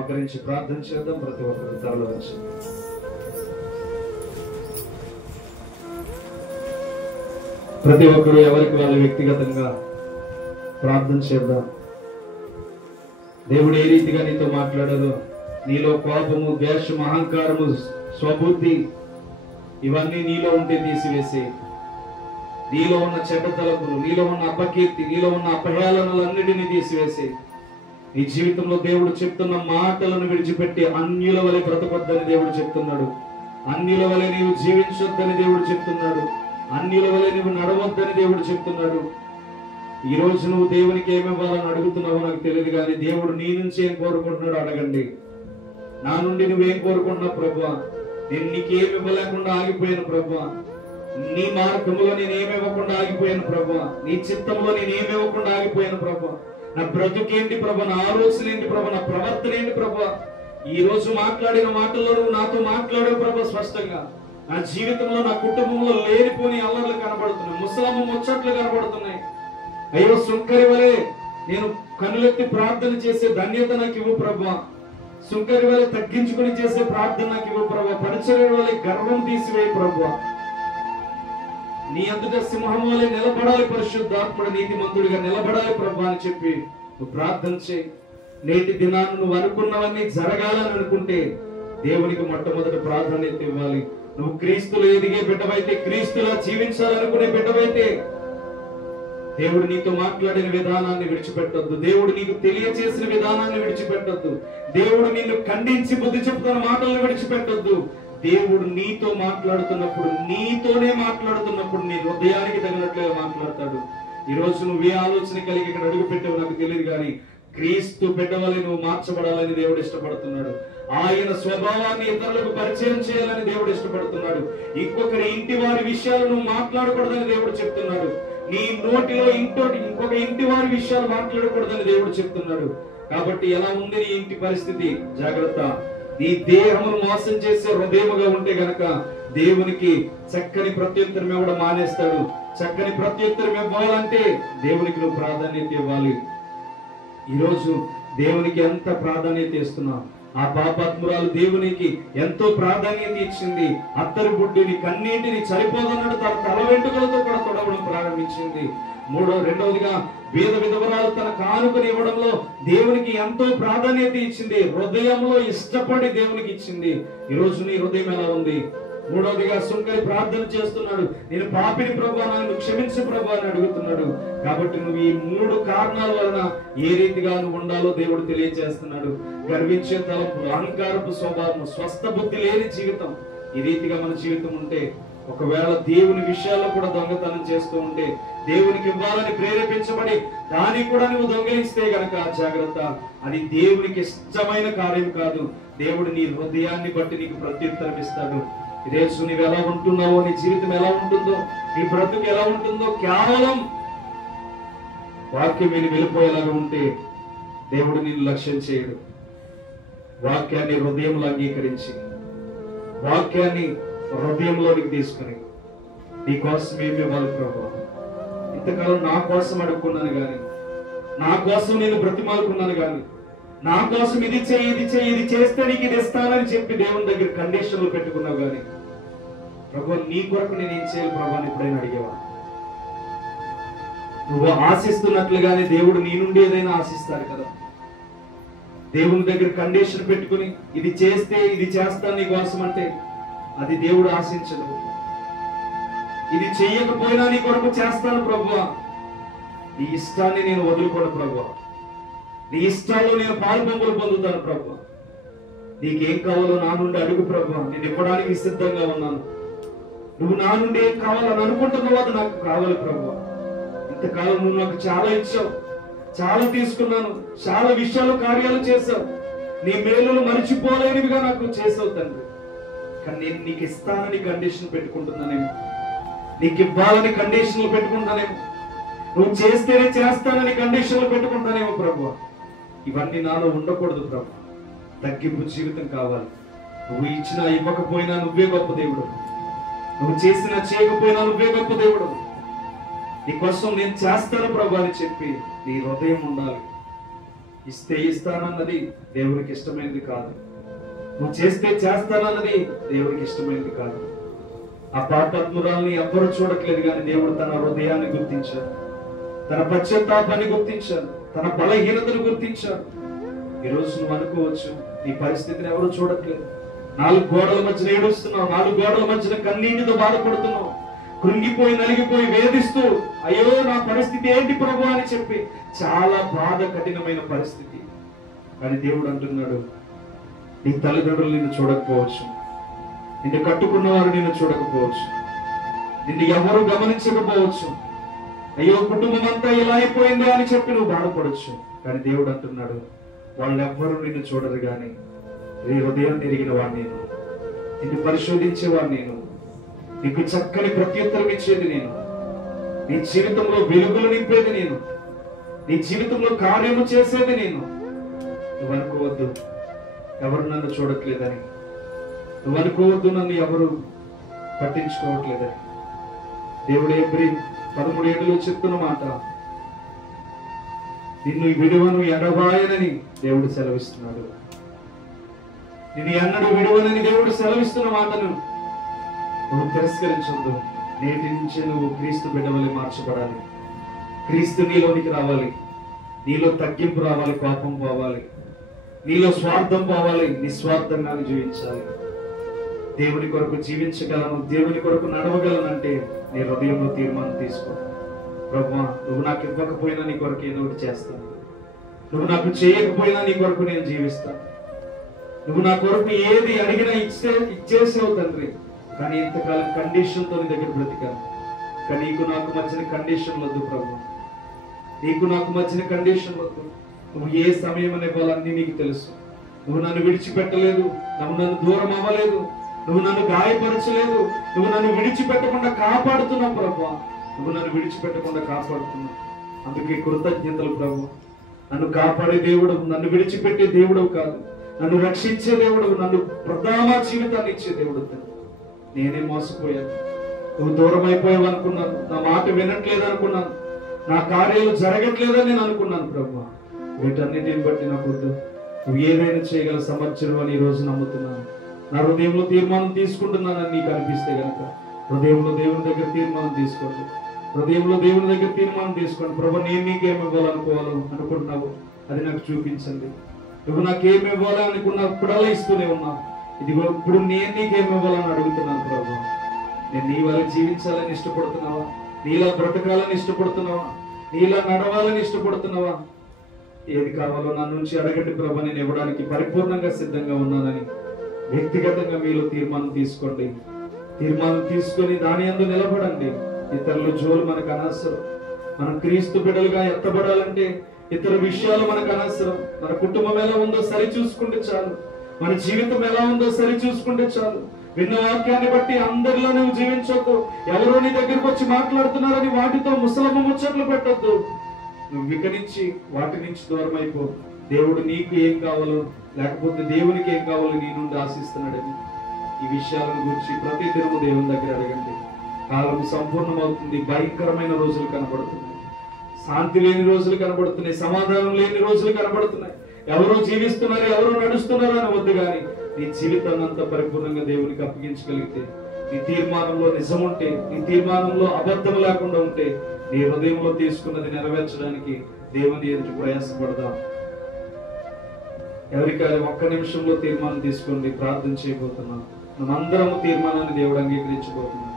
ఒకరించి ప్రార్థన చేద్దాం. ప్రతి ఒక్కరు తరలు వచ్చి ప్రతి ఒక్కరు ఎవరికి వాళ్ళు వ్యక్తిగతంగా ప్రార్థన చేద్దాం. దేవుడు ఏ రీతిగా నీతో మాట్లాడారో, నీలో కోపము, ద్వేషము, అహంకారము, స్వబుద్ధి ఇవన్నీ నీలో ఉంటే తీసివేసే. నీలో ఉన్న చెడ్డ తలపులు, నీలో ఉన్న అపకీర్తి, నీలో ఉన్న అపహేళనలన్నిటినీ తీసివేసే. నీ జీవితంలో దేవుడు చెప్తున్న మాటలను విడిచిపెట్టి అన్యుల వలె బ్రతకొద్దని దేవుడు చెప్తున్నాడు. అన్యుల వలె నీవు జీవించొద్దని దేవుడు చెప్తున్నాడు. అన్యుల వలె నీవు నడవద్దని దేవుడు చెప్తున్నాడు. ఈ రోజు నువ్వు దేవునికి ఏమివ్వాలని అడుగుతున్నావో నాకు తెలియదు, కానీ దేవుడు నీ నుంచి ఏం కోరుకుంటున్నాడు అడగండి. నా నుండి నువ్వేం కోరుకుంటున్నావు ప్రభువా? నేను నీకేమి ఇవ్వలేకుండా ఆగిపోయాను ప్రభువా. నీ మార్గంలో నేను ఏమివ్వకుండా ఆగిపోయాను ప్రభువా. నీ చిత్తంలో నేను ఏమివ్వకుండా ఆగిపోయాను ప్రభువా. నా బ్రతుకేంటి ప్రభా, నా ఆలోచన ఏంటి ప్రభా, నా ప్రవర్తన ఏంటి ప్రభా? ఈ రోజు మాట్లాడిన మాటల్లో నువ్వు నాతో మాట్లాడావు ప్రభా స్పష్టంగా. నా జీవితంలో, నా కుటుంబంలో లేనిపోని అల్లర్లు కనబడుతున్నాయి, ముసలమ్మ ముచ్చట్లు కనబడుతున్నాయి. అయ్యో సుంకరి వలె నేను కన్నులెత్తి ప్రార్థన చేసే ధన్యత నాకు ఇవ్వు ప్రభా. సుంకరి వలె తగ్గించుకుని చేసే ప్రార్థన నాకు ఇవ్వు ప్రభా. పరిచర్య వలె గర్వం తీసివేయి ప్రభా. నీ అంతటా సింహం వలె నిలబడాలి పరిశుద్ధాత్ముడు, నీతిమంతుడిగా నిలబడాలి ప్రభా అని చెప్పి నువ్వు ప్రార్థన చేయి. నేటి దినాన్ని నువ్వు అనుకున్నవన్నీ జరగాలని అనుకుంటే దేవునికి మొట్టమొదటి ప్రాధాన్యత ఇవ్వాలి. నువ్వు క్రీస్తులో ఎదిగే బిడ్డవైతే, క్రీస్తులా జీవించాలనుకునే బిడ్డవైతే దేవుడు నీతో మాట్లాడిన విధానాన్ని విడిచిపెట్టొద్దు. దేవుడు నీకు తెలియచేసిన విధానాన్ని విడిచిపెట్టొద్దు. దేవుడు నిన్ను ఖండించి బుద్ధి చెప్తున్న మాటలను విడిచిపెట్టొద్దు. దేవుడు నీతో మాట్లాడుతున్నప్పుడు, నీతోనే మాట్లాడుతున్నప్పుడు నీ హృదయానికి తగినట్లుగా మాట్లాడతాడు. ఈ రోజు నువ్వు ఏ ఆలోచన కలిగి ఇక్కడ అడుగు పెట్టావు నాకు తెలియదు, కానీ క్రీస్తు బిడ్డవలె నువ్వు మార్చబడాలని దేవుడు ఇష్టపడుతున్నాడు. ఆయన స్వభావాన్ని ఇతరులకు పరిచయం చేయాలని దేవుడు ఇష్టపడుతున్నాడు. ఇంకొకరి ఇంటి వారి విషయాలు నువ్వు మాట్లాడకూడదని దేవుడు చెప్తున్నాడు. నీ నోటిలో ఇంకొక ఇంటి వారి విషయాలు మాట్లాడకూడదని దేవుడు చెప్తున్నాడు. కాబట్టి ఎలా ఉంది నీ ఇంటి పరిస్థితి? జాగ్రత్త. నీ దేహమును మోసం చేసే హృదయముగా ఉంటే గనక దేవునికి చక్కని ప్రత్యుత్తరం ఇవ్వడం మానేస్తాడు. చక్కని ప్రత్యుత్తరం ఇవ్వాలంటే దేవునికి నువ్వు ప్రాధాన్యత ఇవ్వాలి. ఈరోజు దేవునికి ఎంత ప్రాధాన్యత ఇస్తున్నావు? ఆ పాపాత్మురాలు దేవునికి ఎంతో ప్రాధాన్యత ఇచ్చింది. అత్తరు బుడ్డిని, కన్నీటిని సరిపోదన్నాడు తన తల వెంట్రుకలతో కూడా తొడవడం ప్రారంభించింది. రెండవదిగా వేద విధవరాలు తన కానుకని ఇవ్వడంలో దేవునికి ఎంతో ప్రాధాన్యత ఇచ్చింది. హృదయంలో ఇష్టపడి దేవునికి ఇచ్చింది. ఈరోజు నీ హృదయం ఎలా ఉంది? మూడవదిగా సుంకరి ప్రార్థన చేస్తున్నాడు. నేను పాపిని ప్రభువా, నన్ను క్షమించు ప్రభువా అని అడుగుతున్నాడు. కాబట్టి నువ్వు ఈ 3 కారణాల వలన ఏ రీతిగా నువ్వు ఉండాలో దేవుడు తెలియజేస్తున్నాడు. గర్వించే తలంపులు, అహంకారపు స్వభావం, స్వస్థ బుద్ధి లేని జీవితం, ఈ రీతిగా మన జీవితం ఉంటే, ఒకవేళ దేవుని విషయాల్లో కూడా దొంగతనం చేస్తూ ఉంటే, దేవునికి ఇవ్వాలని ప్రేరేపించబడి దాన్ని కూడా నువ్వు దొంగలిస్తే గనక జాగ్రత్త. అది దేవునికి ఇష్టమైన కార్యం కాదు. దేవుడు నీ హృదయాన్ని బట్టి నీకు ప్రత్యుత్తరం ఇస్తాడు. ఈరోజు నువ్వు ఎలా ఉంటున్నావో, నీ జీవితం ఎలా ఉంటుందో, నీ బ్రతుకు ఎలా ఉంటుందో కేవలం వాక్యం విని వెళ్ళిపోయేలాగా ఉంటే దేవుడు నిన్ను లక్ష్యం చేయడు. వాక్యాన్ని హృదయంలో అంగీకరించి, వాక్యాన్ని హృదయంలోనికి తీసుకుని నీ కోసం ఏమి ఇవ్వాలి ప్రభు? ఇంతకాలం నా కోసం అడుక్కున్నాను కానీ, నా కోసం నేను బ్రతిమాలుకున్నాను కానీ, నా కోసం ఇది చేయి, ఇది చేయి, ఇది చేస్తే నీకు ఇది ఇస్తానని చెప్పి దేవుని దగ్గర కండిషన్లు పెట్టుకున్నావు కానీ, ప్రభు నీ కొరకు నేను ఏం చేయాలి ప్రభు అని ఎప్పుడైనా అడిగేవా? నువ్వు ఆశిస్తున్నట్లుగానే దేవుడు నీ నుండి ఏదైనా ఆశిస్తాడు కదా. దేవుని దగ్గర కండిషన్ పెట్టుకుని ఇది చేస్తే ఇది చేస్తాను నీ కోసం అంటే అది దేవుడు ఆశించడు. ఇది చెయ్యకపోయినా నీ కొరకు చేస్తాను ప్రభువా, నీ ఇష్టాన్ని నేను వదులుకోను ప్రభువా, నీ ఇష్టాల్లో నేను పాల్పొంగులు పొందుతాను ప్రభువా. నీకేం కావాలో నా నుండి అడుగు ప్రభువా, నేను ఇవ్వడానికి సిద్ధంగా ఉన్నాను. నువ్వు నా నుండి ఏం కావాలని అనుకుంటున్నావు అది నాకు కావాలి ప్రభువా. ఇంతకాలం నువ్వు నాకు చాలా ఇచ్చావు, చాలా తీసుకున్నాను, చాలా విషయాలు కార్యాలు చేశావు, నీ మేలులు మరిచిపోలేనివిగా నాకు చేసావు తండ్రి. కానీ నేను నీకు ఇస్తానని కండిషన్ పెట్టుకుంటున్నానేమో, నీకు ఇవ్వాలని కండిషన్లు పెట్టుకుంటానేమో, నువ్వు చేస్తేనే చేస్తానని కండిషన్లు పెట్టుకుంటానేమో ప్రభువా. ఇవన్నీ నాలో ఉండకూడదు ప్రభు. తగ్గింపు జీవితం కావాలి. నువ్వు ఇచ్చినా ఇవ్వకపోయినా నువ్వే గొప్ప దేవుడు, నువ్వు చేసినా చేయకపోయినా నువ్వే గొప్ప దేవుడు. నీకోసం నేను చేస్తాను ప్రభు అని చెప్పి నీ హృదయం ఉండాలి. ఇస్తే ఇస్తానన్నది దేవుడికి ఇష్టమైనది కాదు, నువ్వు చేస్తే చేస్తానన్నది దేవుడికి ఇష్టమైనది కాదు. ఆ పాపాత్మురాల్ని ఎవ్వరు చూడట్లేదు కానీ దేవుడు తన హృదయాన్ని గుర్తించాడు. తన పశ్చాత్తాపాన్ని గుర్తించాడు, తన బలహీనతను గుర్తించాడు. ఈరోజు నువ్వు అనుకోవచ్చు, నీ పరిస్థితిని ఎవరు చూడట్లేదు, 4 గోడల మధ్యన ఏడుస్తున్నావు, 4 గోడల మధ్యన కన్నీటితో బాధపడుతున్నావు, కృంగిపోయి నలిగిపోయి వేధిస్తూ అయ్యో నా పరిస్థితి ఏంటి ప్రభు అని చెప్పి చాలా బాధ, కఠినమైన పరిస్థితి. కానీ దేవుడు అంటున్నాడు, నీ తల్లిదండ్రులు నిన్ను చూడకపోవచ్చు, నిన్ను కట్టుకున్నవారు నిన్ను చూడకపోవచ్చు, నిన్ను ఎవరు గమనించకపోవచ్చు, అయ్యో కుటుంబం అంతా ఇలా అయిపోయిందో అని చెప్పి నువ్వు బాధపడచ్చు. కానీ దేవుడు అంటున్నాడు, వాళ్ళెవ్వరూ నిన్ను చూడరు, కానీ నీ హృదయం ఎరిగిన వాడు నేను, నిన్ను పరిశోధించేవాడు నేను, నీకు చక్కని ప్రత్యుత్తరం ఇచ్చేది నేను, నీ జీవితంలో వెలుగులు నింపేది నేను, నీ జీవితంలో కార్యము చేసేది నేను. నువ్వు అనుకోవద్దు ఎవరు నన్ను చూడట్లేదని, నువ్వు అనుకోవద్దు నన్ను ఎవరు పట్టించుకోవట్లేదని. దేవుడు హెబ్రీ 13:7 చెప్తున్న మాట, నిన్ను విడువను ఎడబాయనని దేవుడు సెలవిస్తున్నాడు. నిన్ను ఎన్నడూ విడువనని దేవుడు సెలవిస్తున్న మాటను నువ్వు తిరస్కరించొద్దు. నేటి నుంచే నువ్వు క్రీస్తు బిడ్డవలే మార్చబడాలి, క్రీస్తు నీలోనికి రావాలి, నీలో తగ్గింపు రావాలి, పాపం పోవాలి, నీలో స్వార్థం పోవాలి, నిస్వార్థంగా జీవించాలి. దేవుని కొరకు జీవించగలను, దేవుని కొరకు నడవగలనంటే నీ హృదయంలో తీర్మానం తీసుకో. ప్రభువా, నువ్వు నాకు ఇవ్వకపోయినా నీ కొరకు ఏదో ఒకటి చేస్తాను, నువ్వు నాకు చేయకపోయినా నీ కొరకు నేను జీవిస్తాను, నువ్వు నా కొరకు ఏది అడిగినా ఇచ్చేసావు తండ్రి. కానీ ఇంతకాలం కండిషన్తో నీ దగ్గర బ్రతికాను. కానీ నీకు నాకు మధ్యన కండిషన్ వద్దు ప్రభు, నీకు నాకు మధ్యన కండిషన్ వద్దు. నువ్వు ఏ సమయం అనే వాళ్ళన్నీ నీకు తెలుసు. నువ్వు నన్ను విడిచిపెట్టలేదు, నువ్వు నన్ను దూరం అవ్వలేదు, నువ్వు నన్ను గాయపరచలేదు, నువ్వు నన్ను విడిచిపెట్టకుండా కాపాడుతున్నావు ప్రభు, నువ్వు నన్ను విడిచిపెట్టకుండా కాపాడుతున్నావు. అందుకే కృతజ్ఞతలు ప్రభు. నన్ను కాపాడే దేవుడు, నన్ను విడిచిపెట్టే దేవుడు కాదు, నన్ను రక్షించే దేవుడు, నన్ను ప్రధాన జీవితాన్ని ఇచ్చే దేవుడు. నేనే మోసపోయాను, నువ్వు దూరం అయిపోయావు అనుకున్నాను, నా మాట వినట్లేదు అనుకున్నాను, నా కార్యాలు జరగట్లేదని నేను అనుకున్నాను ప్రభు. వీటన్నిటిని బట్టి నాకు వద్దు, నువ్వు ఏదైనా చేయగల సమర్థుడు అని ఈ రోజు నమ్ముతున్నాను. నా హృదయంలో తీర్మానం తీసుకుంటున్నానని నీకు అనిపిస్తే కనుక హృదయంలో దేవుని దగ్గర తీర్మానం తీసుకోండి, హృదయంలో దేవుని దగ్గర తీర్మానం తీసుకోండి. ప్రభు, నేను నీకేమి అనుకుంటున్నావు అది నాకు చూపించండి. నువ్వు నాకేమి ఇవ్వాలని అనుకున్నప్పుడల్లా ఇస్తూనే ఉన్నావు. ఇదిగో ఇప్పుడు నేను నీకేమి ఇవ్వాలని అడుగుతున్నాను ప్రభు. నేను నీ వల్ల జీవించాలని ఇష్టపడుతున్నావా, నీలా బ్రతకాలని ఇష్టపడుతున్నావా, నీలా నడవాలని ఇష్టపడుతున్నావా? ఏది కావాలో నా నుంచి అడగండి ప్రభు, నేను ఇవ్వడానికి పరిపూర్ణంగా సిద్ధంగా ఉన్నానని వ్యక్తిగతంగా మీలో తీర్మానం తీసుకోండి. తీర్మానం తీసుకొని దాని యందు నిలబడండి. ఇతరుల జోలు మనకు అనవసరం. మనం క్రీస్తు బిడ్డలుగా ఎత్తబడాలంటే ఇతర విషయాలు మనకు అనవసరం. మన కుటుంబం ఎలా ఉందో సరి చూసుకుంటే చాలు, మన జీవితం ఎలా ఉందో సరి చూసుకుంటే చాలు. విన్న వాక్యాన్ని బట్టి అందరిలో నువ్వు జీవించొద్దు. ఎవరో నీ దగ్గరకు వచ్చి మాట్లాడుతున్నారని వాటితో ముసలమ్మ ముచ్చట్లు పెట్టొద్దు. నువ్వు వికరించి వాటి నుంచి దూరం అయిపో. దేవుడు నీకు ఏం కావాలో, లేకపోతే దేవునికి ఏం కావాలో నీ నుండి ఆశిస్తున్నాడని ఈ విషయాలను గురించి ప్రతి దినము దేవుని దగ్గర అడగండి. కాలం సంపూర్ణమవుతుంది. భయంకరమైన రోజులు కనబడుతున్నాయి, శాంతి లేని రోజులు కనబడుతున్నాయి, సమాధానం లేని రోజులు కనబడుతున్నాయి. ఎవరో జీవిస్తున్నారు, ఎవరో నడుస్తున్నారు అని వద్దు, కానీ నీ జీవితాన్ని అంతా పరిపూర్ణంగా దేవునికి అప్పగించగలిగితే, నీ తీర్మానంలో నిజం ఉంటే, నీ తీర్మానంలో అబద్ధం లేకుండా ఉంటే, నీ హృదయంలో తీసుకున్నది నెరవేర్చడానికి దేవుని ఎదుటి ప్రయాసపడదాం. ఎవరికాయ ఒక్క నిమిషంలో తీర్మానం తీసుకోండి. ప్రార్థన చేయబోతున్నాం. మనందరము తీర్మానాన్ని దేవుడు అంగీకరించబోతున్నాం.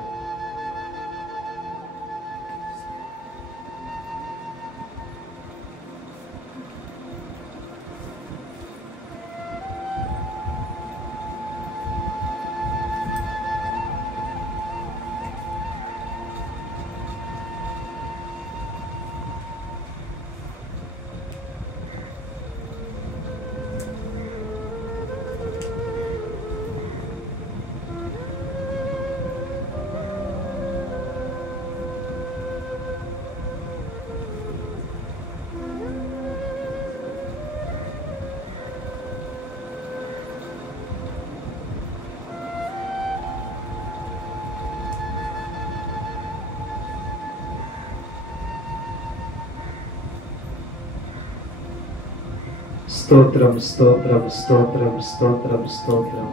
స్తోత్రం, స్తోత్రం, స్తోత్రం, స్తోత్రం, స్తోత్రం.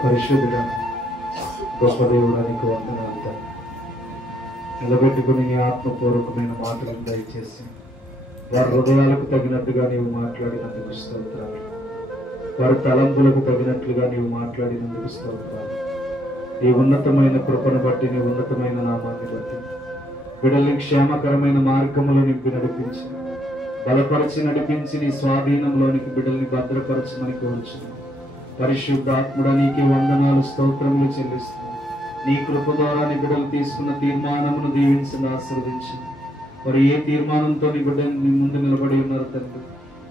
పరిశుద్ధుడా, గొప్ప దేవుడా, నీకు వందనాలు. నిలబెట్టుకుని నీ ఆత్మపూర్వకమైన మాటలను దయచేసి వారి హృదయాలకు తగినట్టుగా నీవు మాట్లాడినందుకు స్తోత్రాలు. వారి తలంపులకు తగినట్లుగా నీవు మాట్లాడినందుకు స్తోత్రాలు. నీ ఉన్నతమైన కృపను బట్టి, నీ ఉన్నతమైన నామాన్ని బట్టి బిడ్డల్ని క్షేమకరమైన మార్గములో నింపి నడిపించి, బలపరిచి నడిపించి, నీ స్వాధీనంలోనికి బిడ్డల్ని భద్రపరచమని కోరుచున్నాను. పరిశుద్ధాత్ముడా, నీకే వందనాలు, స్తోత్రములు చెల్లిస్తున్నాను. నీ కృప ద్వారా నీ బిడ్డలు తీసుకున్న తీర్మానమును దీవించండి, ఆశీర్వదించండి. మరి ఏ తీర్మానంతో నీ బిడ్డలు నీ ముందు నిలబడి ఉన్నారు తండ్రి,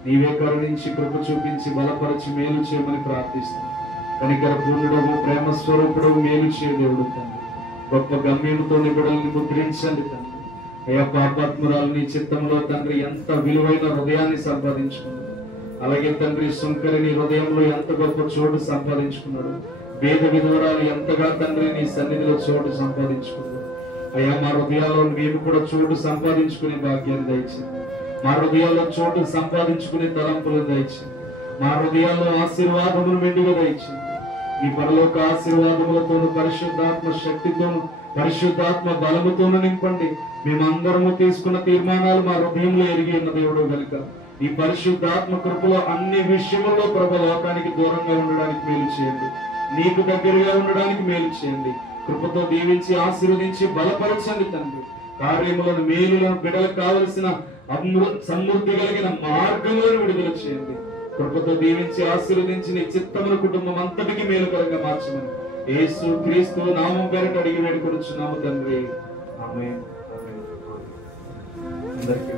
నీవే కరుణించి కృప చూపించి బలపరిచి మేలు చేయమని ప్రార్థిస్తున్నాను. కనికర పూర్ణుడవు, ప్రేమ స్వరూపుడవు, మేలు చేయ దేవుడు తండ్రి. గొప్ప గమ్యముతో నీ బిడ్డల్ని ముద్రించండి తండ్రి. అయ్యా పాపాత్మురాలు నీ చిత్తంలో తండ్రి ఎంత విలువైన హృదయాన్ని సంపాదించుకున్నాడు. అలాగే తండ్రి సుంకరి నీ హృదయంలో ఎంత గొప్ప చోటు సంపాదించుకున్నాడు. వేద విధవరాలు ఎంతగా తండ్రి నీ సన్నిధిలో చోటు సంపాదించుకున్నాడు. అయ్యా మా హృదయాల్లో మేము కూడా చోటు సంపాదించుకునే భాగ్యాన్ని దయచేయండి. మా హృదయాల్లో చోటు సంపాదించుకునే తలంపులు దయచేయండి. మా హృదయాల్లో ఆశీర్వాదములు మెండుగా దయచేయండి. ఈ పరలోక ఆశీర్వాదములతోను, పరిశుద్ధాత్మ శక్తితోను, పరిశుద్ధాత్మ బలముతోను నింపండి. మేమందరము తీసుకున్న తీర్మానాలు మా హృదయంలో ఎరిగి ఉన్న దేవుడు కనుక ఈ పరిశుద్ధాత్మ కృపలో అన్ని విషయముల్లో ప్రభు లోకానికి దూరంగా ఉండడానికి మేలు చేయండి. నీకు దగ్గరగా ఉండడానికి మేలు చేయండి. కృపతో దీవించి ఆశీర్వదించి బలపరచండి తండ్రి. కార్యములను, మేలులను, బిడ్డలకు కావలసిన సమృద్ధి కలిగిన మార్గములను విడుదల చేయండి. కృపతో దీవించి ఆశీర్వదించి నీ చిత్తమున కుటుంబం అంతటికి మేలుకరంగా మార్చమని యేసు క్రీస్తు నామం పేరిట అడిగి వేడుకొనుచున్నాము తండ్రి. ఆమేన్. అందరికీ